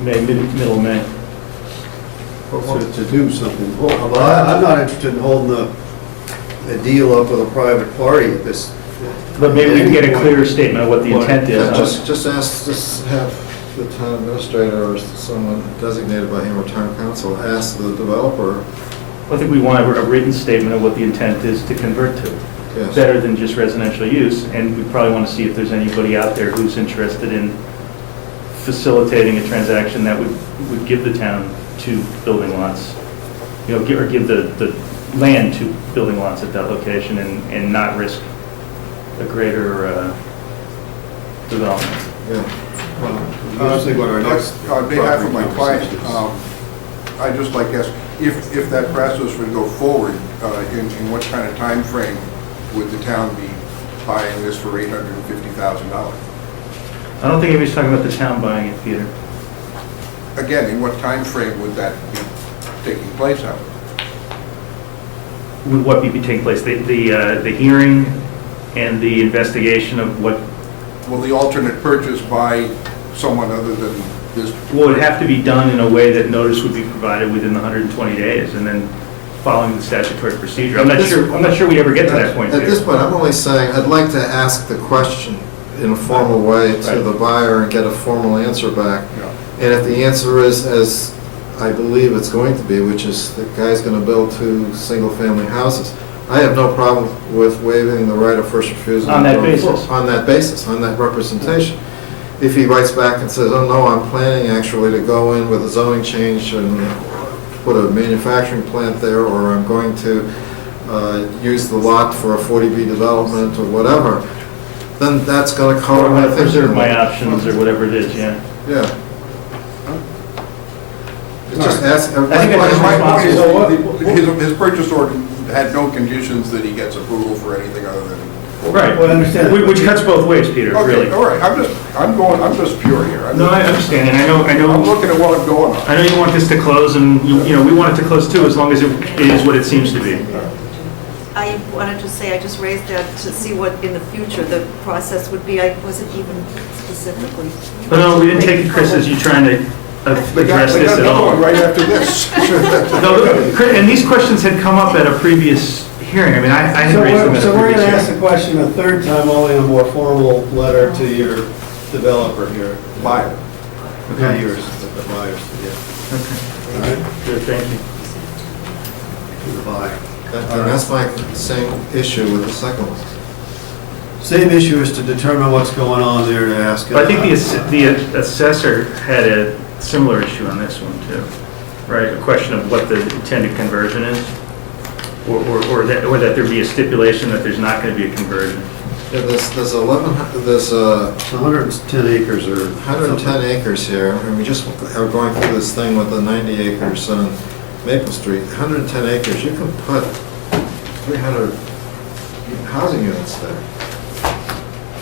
Middle of May. To do something. Well, I'm not interested in holding a deal up with a private party at this. But maybe we can get a point. clearer statement of what the intent is. Just have the town administrator or someone designated by him or town council ask the developer. I think we want a written statement of what the intent is to convert to. Yes. Better than just residential use, and we probably want to see if there's anybody out there who's interested in facilitating a transaction that would give the town 2 building lots, or give the land 2 building lots at that location and not risk a greater development. Yeah. Obviously, what our next. On behalf of my property client, conversation I'd just like to ask, if that process would go forward, in what kind of time frame would the town be buying this for $850,000? I don't think anybody's talking about the town buying it, Peter. Again, in what time frame would that be taking place out? Would what be taking place? The hearing and the investigation of what, Will the alternate purchase by someone other than this? well, it would have to be done in a way that notice would be provided within the 120 days, and then following the statutory procedure. I'm not sure we ever get to that point, At Peter. this point, I'm only saying, I'd like to ask the question in a formal way to Right. the buyer and get a formal answer back. Yeah. And if the answer is, as I believe it's going to be, which is the guy's going to build 2 single-family houses, I have no problem with waiving the right of first refusal. On that going basis. forward. On that basis, on that representation. If he writes back and says, oh, no, I'm planning actually to go in with a zoning change and put a manufacturing plant there, or I'm going to use the lot for a 40B development or whatever, then that's going to Or cover I my want to preserve my options, or whatever it is, yeah. Yeah. It's just ask. I think that's My point is, responsible. his purchase order had no conditions that he gets approval for anything other than. Right. Well, I understand. Which cuts both ways, Peter, really. Okay, all right, I'm just pure here. No, I understand, and I I'm know, looking at what I'm going on. I know you want this to close, and, we want it to close too, as long as it is what it seems to be. I wanted to say, I just raised that to see what in the future the process would be. I wasn't even specifically. But no, we didn't take it, Chris, as you trying to address this at all. Right after this. No, and these questions had come up at a previous hearing. I mean, I had So raised them at a we're previous going to ask hearing. the question a third time, only in a more formal letter to your developer here. Buyer. Not yours, but the buyers, yeah. Okay. All right, Good, thank you. to the buyer. And that's my same issue with the second one. Same issue is to determine what's going on there to ask. But I think the assessor had a similar issue on this one too, right? A question of what the intended conversion is, or that there be a stipulation that there's not going to be a conversion. Yeah, there's 110 acres or. 110 acres here, and we just are going through this thing with the 90 acres on Maple Street. 110 acres, you can put 300 housing units there.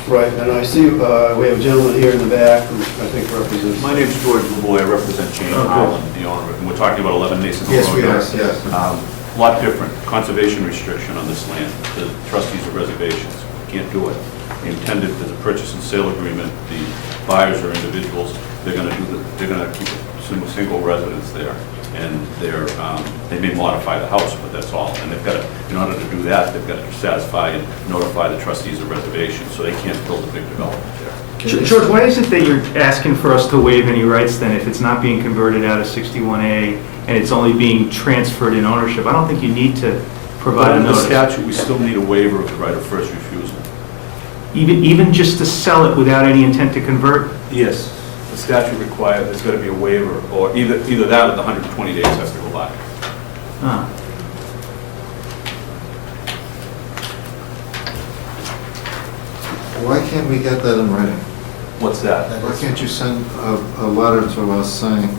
Right, and I see we have a gentleman here in the back who I think represents. My name's George LeBoy, I represent James Oh, good. Holland, the owner, and we're talking about 11 Mason Road. Yes, we are, here. yes. Lot different, conservation restriction on this land, the trustees of reservations, can't do it. The intended, there's a purchase and sale agreement, the buyers are individuals, they're gonna keep a single residence there. And they may modify the house, but that's all. And they've got to, in order to do that, they've got to satisfy and notify the trustees of reservations, so they can't build a big development there. George, why is it that you're asking for us to waive any rights then if it's not being converted out of 61A and it's only being transferred in ownership? I don't think you need to provide a Under the notice. statute, we still need a waiver of the right of first refusal. Even just to sell it without any intent to convert? Yes, the statute requires, there's got to be a waiver, or either that or the 120 days has to go by. Ah. Why can't we get that in writing? What's that? Why can't you send a letter to us saying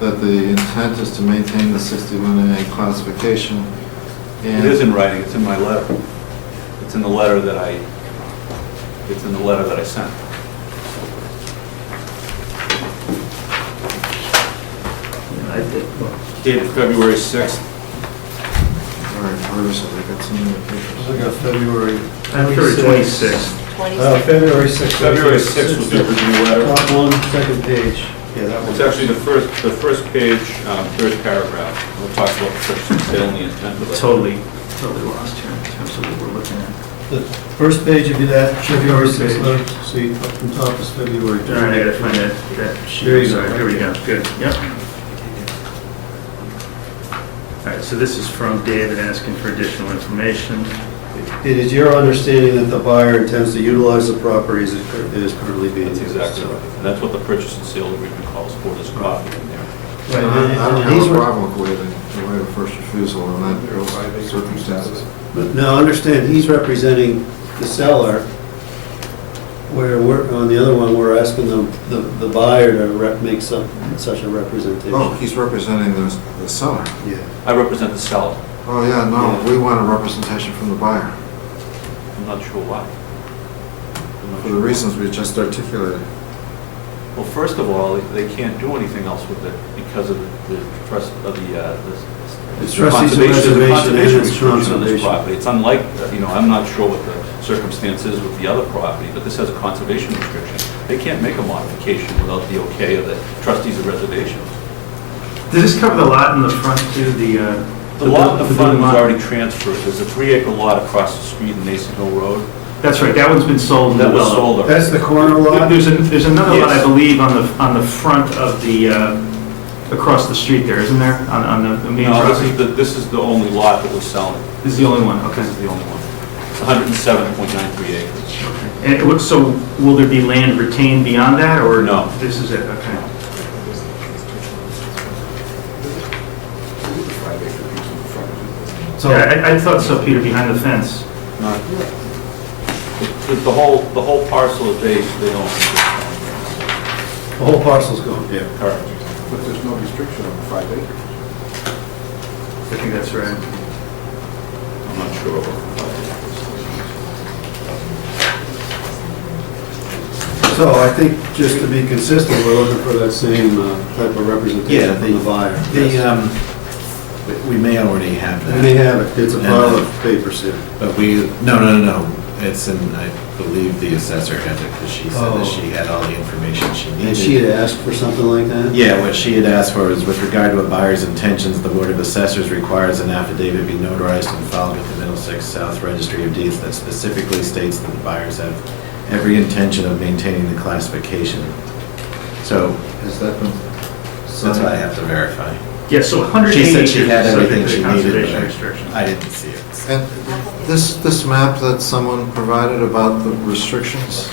that the intent is to maintain the 61A classification? It is in writing, it's in my letter. It's in the letter that I sent. Dated February 6th. All right, where is it? I got some other papers. I got February. February 26th. February 6th. February 6th was the original letter. Top one, second page. Yeah, that It's one. actually the first page, third paragraph. We'll talk about the purchase and sale and the intent of it. Totally lost here in terms of what we're looking at. The first page of that February First 6th page. letter, see, up from top is February. All right, I gotta find that sheet. There you go. Sorry, here we go, good, yep. All right, so this is from David asking for additional information. It is your understanding that the buyer intends to utilize the property as it is currently being That's used. exactly right. And that's what the purchase and sale agreement calls for, there's a copy in there. Right, I don't and he's have a re- problem with waiving the right of first refusal in those circumstances. But now, understand, he's representing the seller, where we're, on the other one, we're asking the buyer to make such a representation. Oh, he's representing the seller. Yeah. I represent the seller. Oh, yeah, no, Yeah. we want a representation from the buyer, I'm not sure why. I'm not for the sure. reasons we just articulated. Well, first of all, they can't do anything else with it because of the trust of It's the trustees of conservation reservation and it's restriction on this conservation. property. It's unlike, I'm not sure what the circumstance is with the other property, but this has a conservation restriction. They can't make a modification without the okay of the trustees of reservations. Does this cover the lot in the front too, The lot in the front was lot? already transferred. There's a 3-acre lot across the street in Mason Hill Road. That's right, that one's been sold and That was developed. sold already. That's the corner lot? There's another lot, I Yes. believe, on the front of the, across the street there, isn't there? On the main No, property? this is the only lot that was selling. This is the only one, okay. This is the only one. It's 107.93 acres. And so will there be land retained beyond that, or? No. This is it, okay. So, Yeah, I thought so, Peter, behind the fence. Not, the whole parcel that they own. the whole parcel's going, yeah. Correct. But there's no restriction on the 5 acres. I think that's right. I'm not sure about the 5 acres. So I think, just to be consistent, we're looking for that same type of representation from the buyer. We may already have that. We may have it, it's a pile of papers here. But no. It's in, I believe the assessor has it, because she said that she had all the information she needed. And she had asked for something like that? Yeah, what she had asked for is with regard to a buyer's intentions, the Board of Assessors requires an affidavit be notarized and filed with the Middlesex South Registry of Deeds that specifically states that the buyers have every intention of maintaining the classification. So, Has that been that's signed? what I have to verify. Yeah, so 180 She said acres she had is everything subject to she the needed, conservation but restriction. I didn't see it. And this map that someone provided about the restrictions,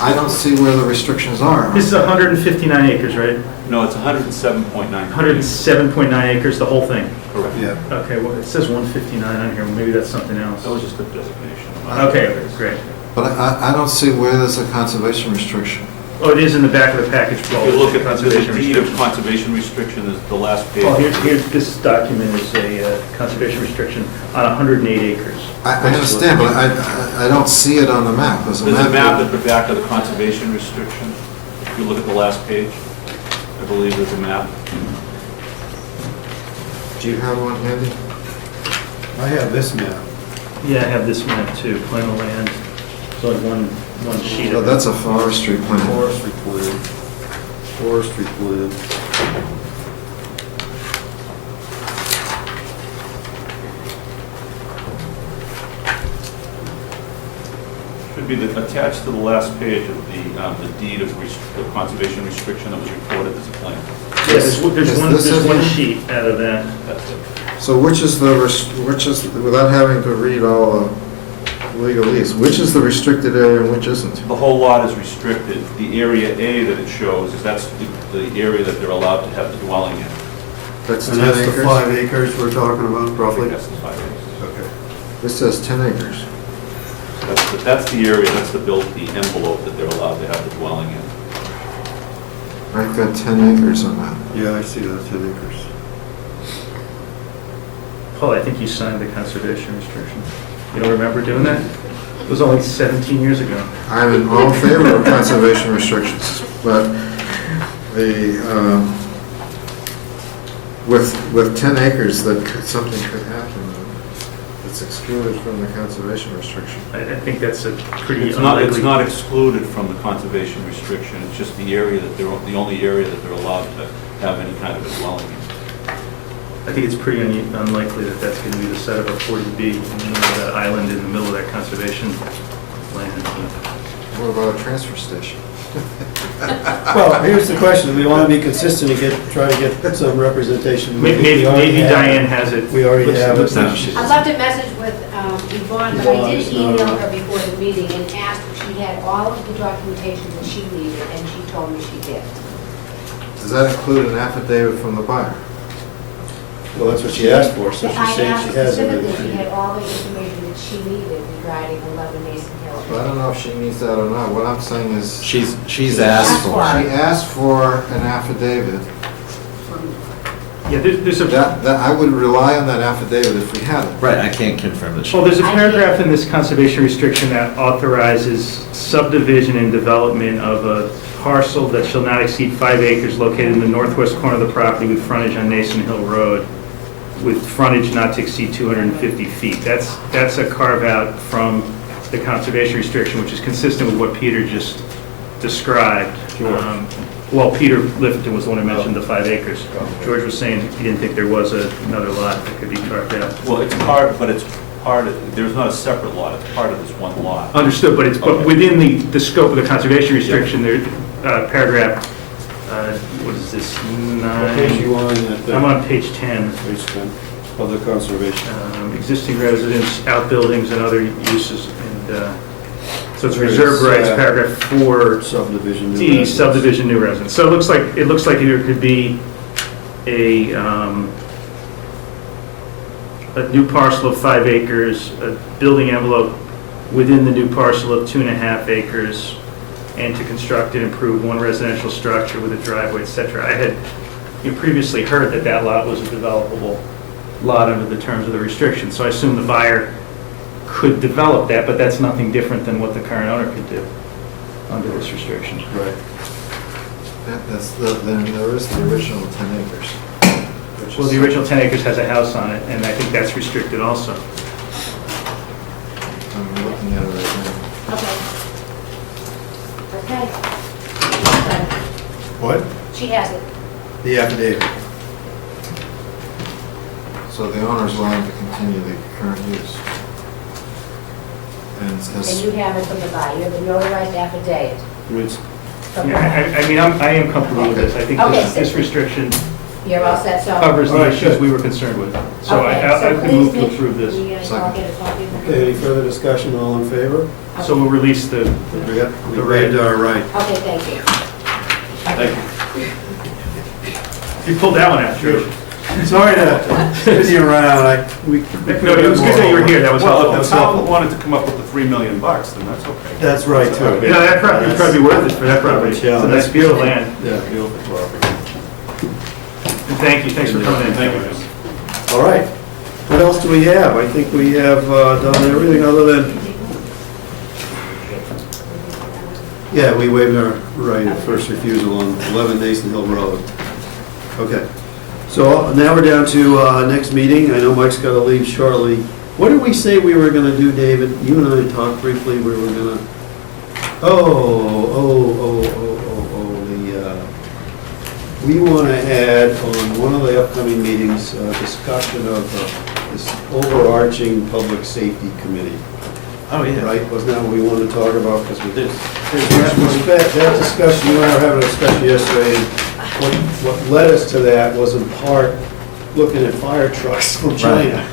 I don't see where the restrictions are. This is 159 acres, right? No, it's 107.9. 107.9 acres, the whole thing? Correct. Yeah. Okay, well, it says 159 on here, maybe that's something else. That was just a designation. Okay, great. But I don't see where there's a conservation restriction. Oh, it is in the back of the package, Paul. If you look at the conservation deed of restriction. conservation restriction, is the last page. Paul, here's, this document is a conservation restriction on 108 acres. I understand, but I don't see it on the map. There's a There's a map map. at the back of the conservation restriction. If you look at the last page, I believe there's a map. Do you have one handy? I have this map. Yeah, I have this map too, plan of land. It's only one sheet No, of it. that's a forestry plan. Forestry plan. Forestry plan. Should be attached to the last page of the deed of the conservation restriction that was recorded as a plan. Yeah, there's this one it? sheet out of that. That's it. So which is, without having to read all the legalese, which is the restricted area and which isn't? The whole lot is restricted. The area A that it shows is that's the area that they're allowed to have the dwelling in. That's And 10 that's the acres? 5 acres we're talking about, I roughly? think that's the 5 acres. Okay. This says 10 acres. That's the area, that's the envelope that they're allowed to have the dwelling in. I've got 10 acres on that. Yeah, I see that, 10 acres. Paul, I think you signed the conservation restriction. You don't remember doing that? It was only 17 years ago. I'm in all favor of conservation restrictions, but with 10 acres, something could happen that's excluded from the conservation restriction. I think that's a pretty It's unlikely. not excluded from the conservation restriction, it's just the area that the only area that they're allowed to have any kind of a dwelling in. I think it's pretty unlikely that that's going to be the site of a 40B in the middle of that island in the middle of that conservation land. What about a transfer station? Well, here's the question, we want to be consistent and try to get some representation. Maybe We already have Diane it. has it. We already have it. No, she I left a message with Yvonne, but I Yvonne did is not email on. her before the meeting and asked if she had all of the documentation that she needed, and she told me she did. Does that include an affidavit from the buyer? Well, that's what she asked for, so she's I saying asked she has specifically, everything. she had all the information that she needed regarding 11 Mason Hill. Well, I don't know if she needs that or not. What I'm saying is, She's She asked asked for for it. she asked for an affidavit. Yeah, there's a, That, I would rely on that affidavit if we had it. Right, I can't confirm that she. well, there's a I paragraph in this conservation restriction that authorizes subdivision and development of a parcel that shall not exceed 5 acres located in the northwest corner of the property with frontage on Nason Hill Road, with frontage not to exceed 250 feet. That's a carve-out from the conservation restriction, which is consistent with what Peter just described. Well, Peter Lifton was the one who mentioned the 5 acres. George was saying he didn't think there was another lot that could be carved out. Well, it's part of, there's not a separate lot, it's part of this one lot. Understood, but but within the scope of the conservation restriction, there, paragraph, what is this, What page 9? you on at the? I'm on page 10. Page 10, of the conservation. Existing residence, outbuildings, and other uses, and, so it's There reserved is, rights, paragraph 4, Subdivision. new D, residence. subdivision, new residence. So it looks like there could be a new parcel of 5 acres, a building envelope within the new parcel of 2.5 acres, and to construct and improve one residential structure with a driveway, et cetera. I had previously heard that that lot was a developable lot under the terms of the restriction, so I assume the buyer could develop that, but that's nothing different than what the current owner could do under this restriction. Right. Then there is the original 10 acres. which Well, is. the original 10 acres has a house on it, and I think that's restricted also. I'm looking at it right now. Okay. Okay. What? She has it. The affidavit. So the owner's willing to continue the current use. And it And says, you have it from the buyer, you have the notarized affidavit. Which, from the Yeah, buyer. I mean, I am comfortable with this. I think Okay, this restriction You're all set, so. covers All the right, issues good. we were concerned with. So Okay, I so can please move to make- approve this. We, all get a copy of okay, any it. further discussion, all in favor? So we'll release the, Yep, we The waived our right. Okay, thank you. Thank you. you pulled that one out, George. Sorry to spin you around, we. No, it was good that you were here, that was Well, helpful. if the town wanted to come up with the $3 million, then that's okay. That's right, too. No, that property would probably be worth it for that property. It's Yeah, a nice that's piece of land. Yeah, beautiful property. And thank you, thanks for coming in. Thank you. All right, what else do we have? I think we have done everything other than, yeah, we waived our right of first refusal on 11 Nason Hill Road. Okay, so now we're down to next meeting. I know Mike's got to leave shortly. What did we say we were going to do, David? You and I talked briefly, we were going to, we want to add on one of the upcoming meetings, discussion of this overarching public safety committee, Oh, yeah. right? Wasn't that what we wanted to talk about? Because we did. There's That discussion, you and I were having a discussion yesterday, and what led us to that was in part looking at fire trucks from China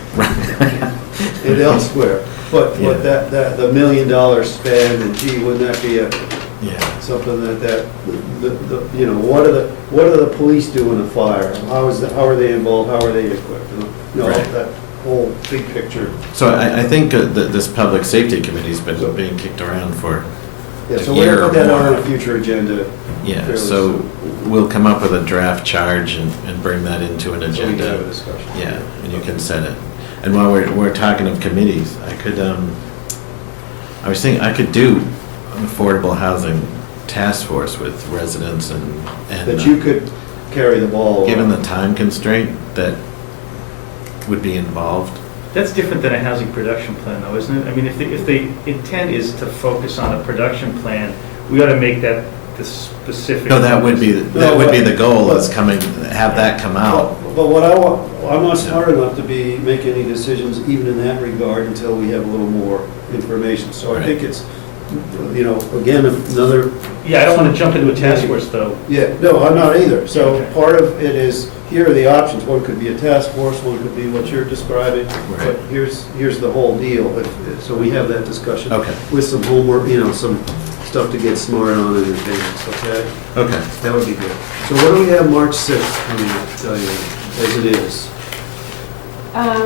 and elsewhere. But Yeah. the $1 million spend, and gee, wouldn't that be Yeah. something you know, what do the police do in a fire? How are they involved? How are they equipped? You know, Right. that whole big picture. So I think that this public safety committee's been being kicked around for, Yeah, so A we're year gonna or put that on more. a future agenda. yeah, Fairly so soon. we'll come up with a draft charge and bring that into an So we can agenda. have a discussion. Yeah, and you can set it. And while we're talking of committees, I was thinking I could do an affordable housing task force with residents and That you could carry the ball. given the time constraint that would be involved. That's different than a housing production plan, though, isn't it? I mean, if the intent is to focus on a production plan, we ought to make that the specific. No, that would be the goal, is have that come out. But what I want, I'm not smart enough to make any decisions even in that regard until we have a little more information. So I Right. think it's, you know, again, another. Yeah, I don't want to jump into a task force, though. Yeah, no, I'm not either. So Okay. part of it is, here are the options. One could be a task force, one could be what you're describing. Right. But here's the whole deal. So we have that discussion. Okay. With some homework, you know, some stuff to get smart on in advance, okay? Okay. That would be good. So what do we have March 6th coming up, tell you, as it is,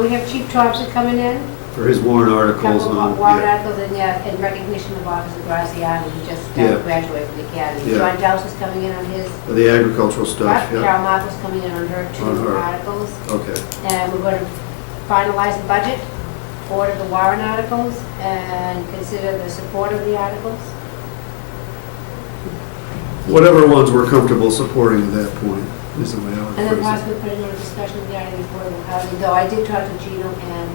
We have Chief Thompson coming in. for his warrant articles Couple on? of warrant articles in recognition of Officer Graziano, who just Yeah. graduated from the academy. Yeah. John Dowse is coming in on his. The agricultural stuff, yeah? Carol Marco's coming in on her On two her. articles. Okay. And we're going to finalize the budget, order the warrant articles, and consider the support of the articles. Whatever ones we're comfortable supporting at that point, is the way I would And then phrase it. possibly putting on a discussion regarding affordable housing, though I did talk to Gino and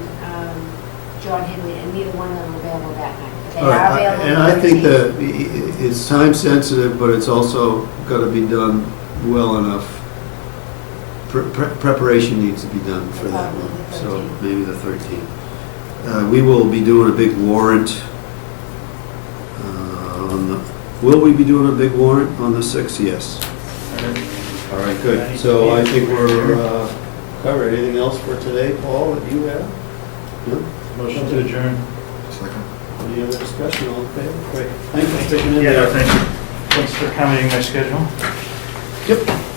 John Henley, and neither one of them are available that night. But they All right, are available. and on I think Thursday. that it's time sensitive, but it's also got to be done well enough. Preparation needs to be done for that Probably one, the so 13th. maybe the 13th. We will be doing a big warrant on the, will we be doing a big warrant on the 6th? Yes. All right, good. So I think we're covered. Anything else for today, Paul, that you have? No? Motion to adjourn. second. Any other discussion? All in favor? Great. Thank you for sticking in Yeah, there. no, thank you. Thanks for accommodating my schedule. Yep.